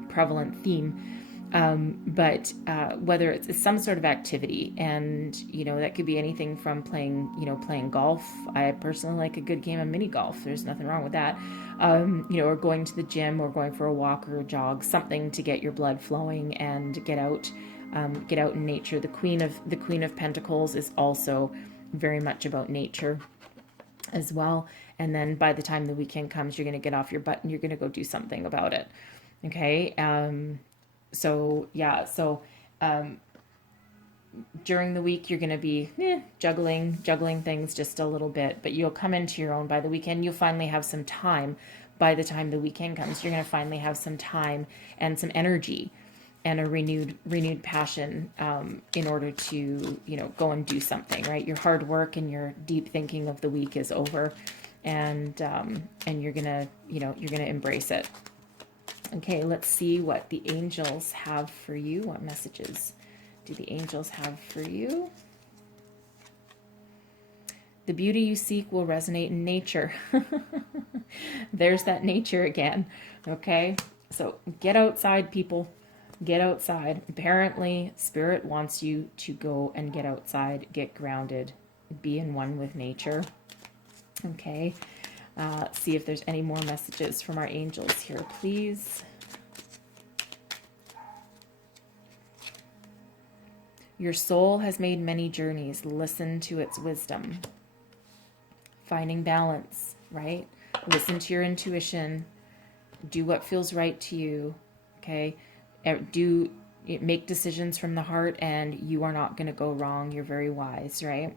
prevalent theme. But whether it's some sort of activity, and that could be anything from playing golf. I personally like a good game of mini golf. There's nothing wrong with that. Or going to the gym, or going for a walk or a jog, something to get your blood flowing and get out in nature. The Queen of Pentacles is also very much about nature as well. And then by the time the weekend comes, you're going to get off your butt and you're going to go do something about it. Okay. So during the week, you're going to be juggling things just a little bit, but you'll come into your own by the weekend. You'll finally have some time. By the time the weekend comes, you're going to finally have some time and some energy and a renewed passion in order to go and do something, right? Your hard work and your deep thinking of the week is over, and you're gonna embrace it. Okay, let's see what the angels have for you. What messages do the angels have for you? The beauty you seek will resonate in nature. There's that nature again. Okay, so get outside, people. Get outside. Apparently, Spirit wants you to go and get outside, get grounded, be in one with nature. Okay. See if there's any more messages from our angels here, please. Your soul has made many journeys. Listen to its wisdom. Finding balance, right? Listen to your intuition. Do what feels right to you. Okay. Make decisions from the heart, and you are not going to go wrong. You're very wise, right?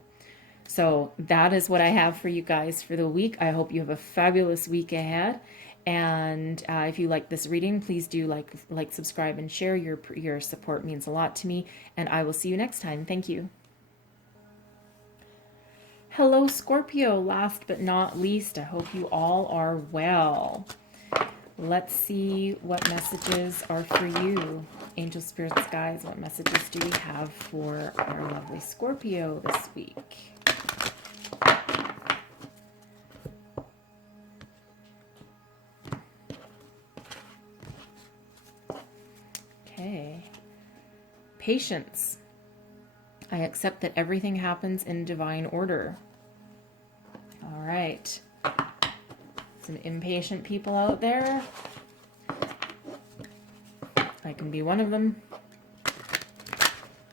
So that is what I have for you guys for the week. I hope you have a fabulous week ahead. And if you like this reading, please do like, subscribe, and share. Your support means a lot to me. And I will see you next time. Thank you. Hello, Scorpio. Last but not least, I hope you all are well. Let's see what messages are for you. Angel, spirits, guides, what messages do we have for our lovely Scorpio this week? Okay. Patience. I accept that everything happens in divine order. All right. Some impatient people out there. I can be one of them.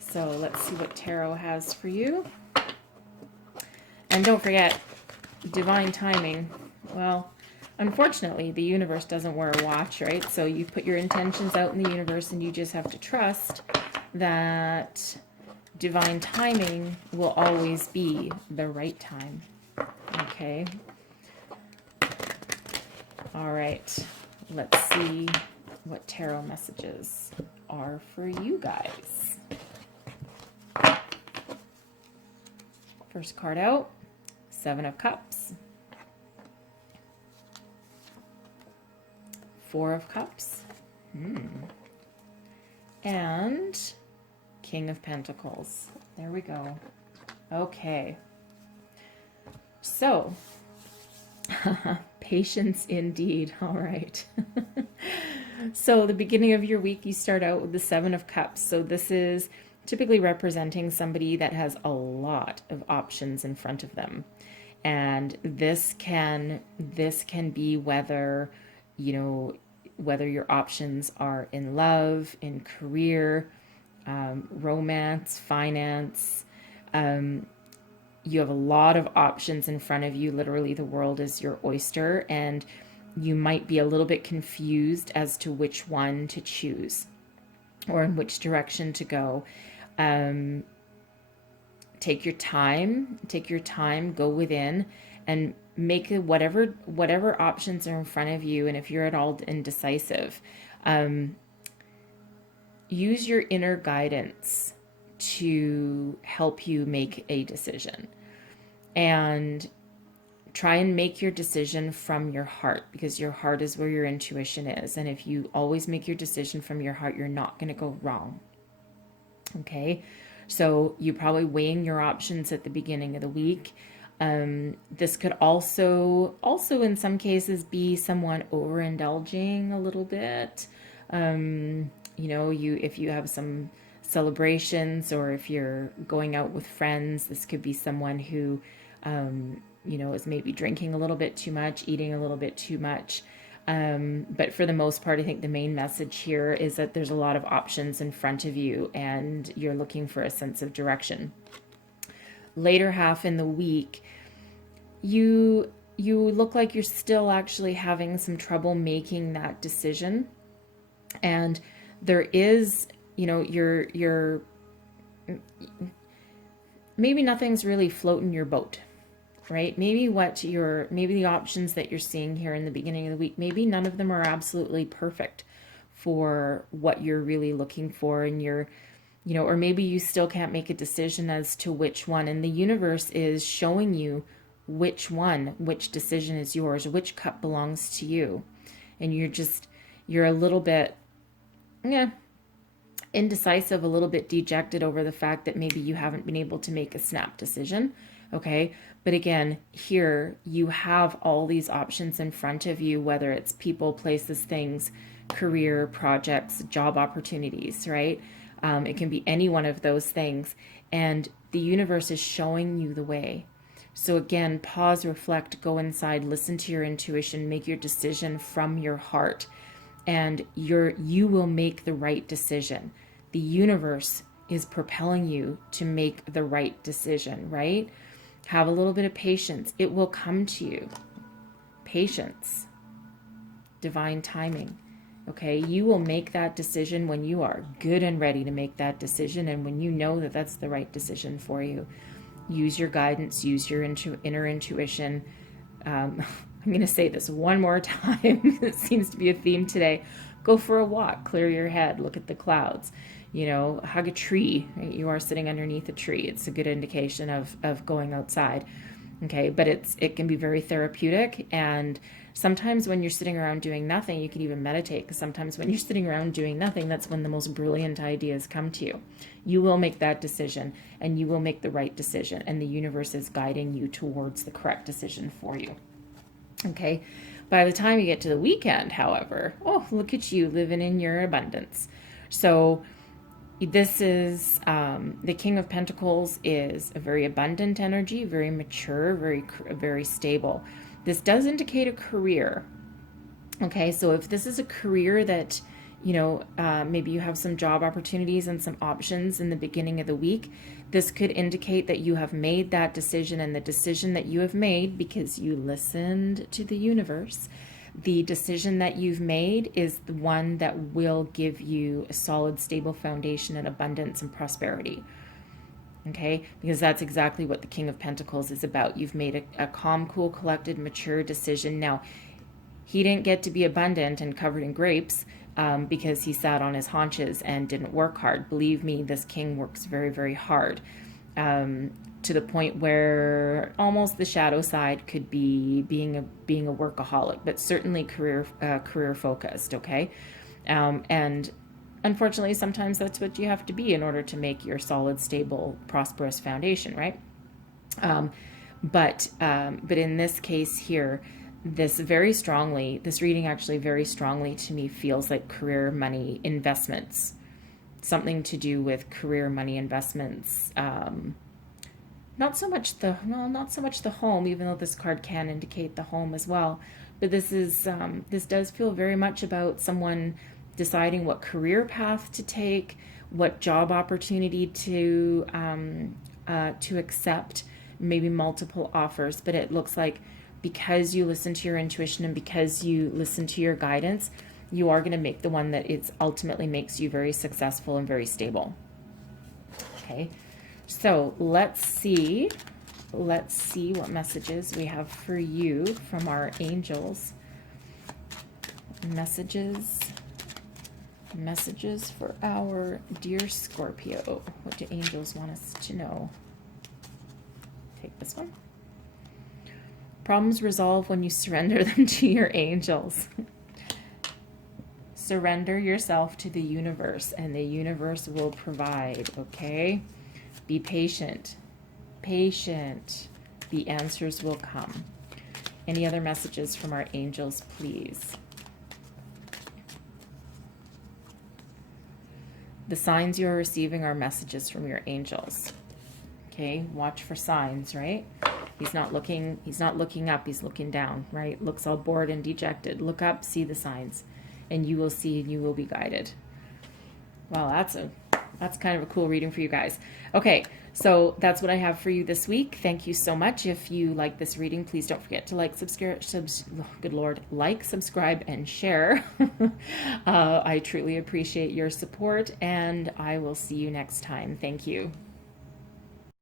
So let's see what tarot has for you. And don't forget, divine timing. Well, unfortunately, the universe doesn't wear a watch, right? So you put your intentions out in the universe, and you just have to trust that divine timing will always be the right time. Okay. All right. Let's see what tarot messages are for you guys. First card out, Seven of Cups. Four of Cups. And King of Pentacles. There we go. Okay. So, patience indeed. All right. So the beginning of your week, you start out with the Seven of Cups. So this is typically representing somebody that has a lot of options in front of them. And this can be whether your options are in love, in career, romance, finance. You have a lot of options in front of you. Literally, the world is your oyster, and you might be a little bit confused as to which one to choose or in which direction to go. Take your time, go within and make whatever options are in front of you. And if you're at all indecisive, use your inner guidance to help you make a decision, and try and make your decision from your heart, because your heart is where your intuition is. And if you always make your decision from your heart, you're not going to go wrong. Okay. So you're probably weighing your options at the beginning of the week. This could also in some cases be someone overindulging a little bit. You know, if you have some celebrations, or if you're going out with friends, this could be someone who, you know, is maybe drinking a little bit too much, eating a little bit too much. But for the most part, I think the main message here is that there's a lot of options in front of you and you're looking for a sense of direction. Later half in the week, you look like you're still actually having some trouble making that decision. And there is, you know, you're maybe nothing's really floating your boat, right? Maybe the options that you're seeing here in the beginning of the week, maybe none of them are absolutely perfect for what you're really looking for, and you're, you know, or maybe you still can't make a decision as to which one, and the universe is showing you which decision is yours, which cup belongs to you. And you're a little bit, indecisive, a little bit dejected over the fact that maybe you haven't been able to make a snap decision. Okay. But again, here you have all these options in front of you, whether it's people, places, things, career, projects, job opportunities, right? It can be any one of those things. And the universe is showing you the way. So again, pause, reflect, go inside, listen to your intuition, make your decision from your heart, and you will make the right decision. The universe is propelling you to make the right decision, right? Have a little bit of patience. It will come to you. Patience, divine timing. Okay, you will make that decision when you are good and ready to make that decision, and when you know that that's the right decision for you. Use your guidance, use your inner intuition. I'm going to say this one more time. It seems to be a theme today. Go for a walk, clear your head, look at the clouds, you know, hug a tree. Right? You are sitting underneath a tree. It's a good indication of going outside. Okay, but it can be very therapeutic, and sometimes when you're sitting around doing nothing, you can even meditate, because sometimes when you're sitting around doing nothing, that's when the most brilliant ideas come to you. You will make that decision, and you will make the right decision, and the universe is guiding you towards the correct decision for you. Okay, by the time you get to the weekend, however, oh, look at you living in your abundance. So this is the King of Pentacles is a very abundant energy, very mature, very stable. This does indicate a career. Okay, so if this is a career that, you know, maybe you have some job opportunities and some options in the beginning of the week, this could indicate that you have made that decision, and the decision that you have made because you listened to the universe. The decision that you've made is the one that will give you a solid, stable foundation and abundance and prosperity. Okay, because that's exactly what the King of Pentacles is about. You've made a calm, cool, collected, mature decision. Now, he didn't get to be abundant and covered in grapes because he sat on his haunches and didn't work hard. Believe me, this king works very, very hard. To the point where almost the shadow side could be being a workaholic, but certainly career focused. Okay, and unfortunately, sometimes that's what you have to be in order to make your solid, stable, prosperous foundation, right? But in this case here, this reading actually very strongly to me feels like career, money, investments, something to do with career, money, investments. Not so much the home, even though this card can indicate the home as well. But this does feel very much about someone deciding what career path to take, what job opportunity to accept, maybe multiple offers. But it looks like because you listen to your intuition and because you listen to your guidance, you are going to make the one that ultimately makes you very successful and very stable. Okay. So let's see what messages we have for you from our angels. Messages for our dear Scorpio. What do angels want us to know? Take this one. Problems resolve when you surrender them to your angels. Surrender yourself to the universe, and the universe will provide, okay? Be patient. Patient. The answers will come. Any other messages from our angels, please? The signs you're receiving are messages from your angels. Okay, watch for signs, right? He's not looking up, he's looking down, right? Looks all bored and dejected. Look up, see the signs, and you will see and you will be guided. Well, that's kind of a cool reading for you guys. Okay, so that's what I have for you this week. Thank you so much. If you like this reading, please don't forget to like, subscribe, good Lord, like, subscribe, and share. I truly appreciate your support, and I will see you next time. Thank you.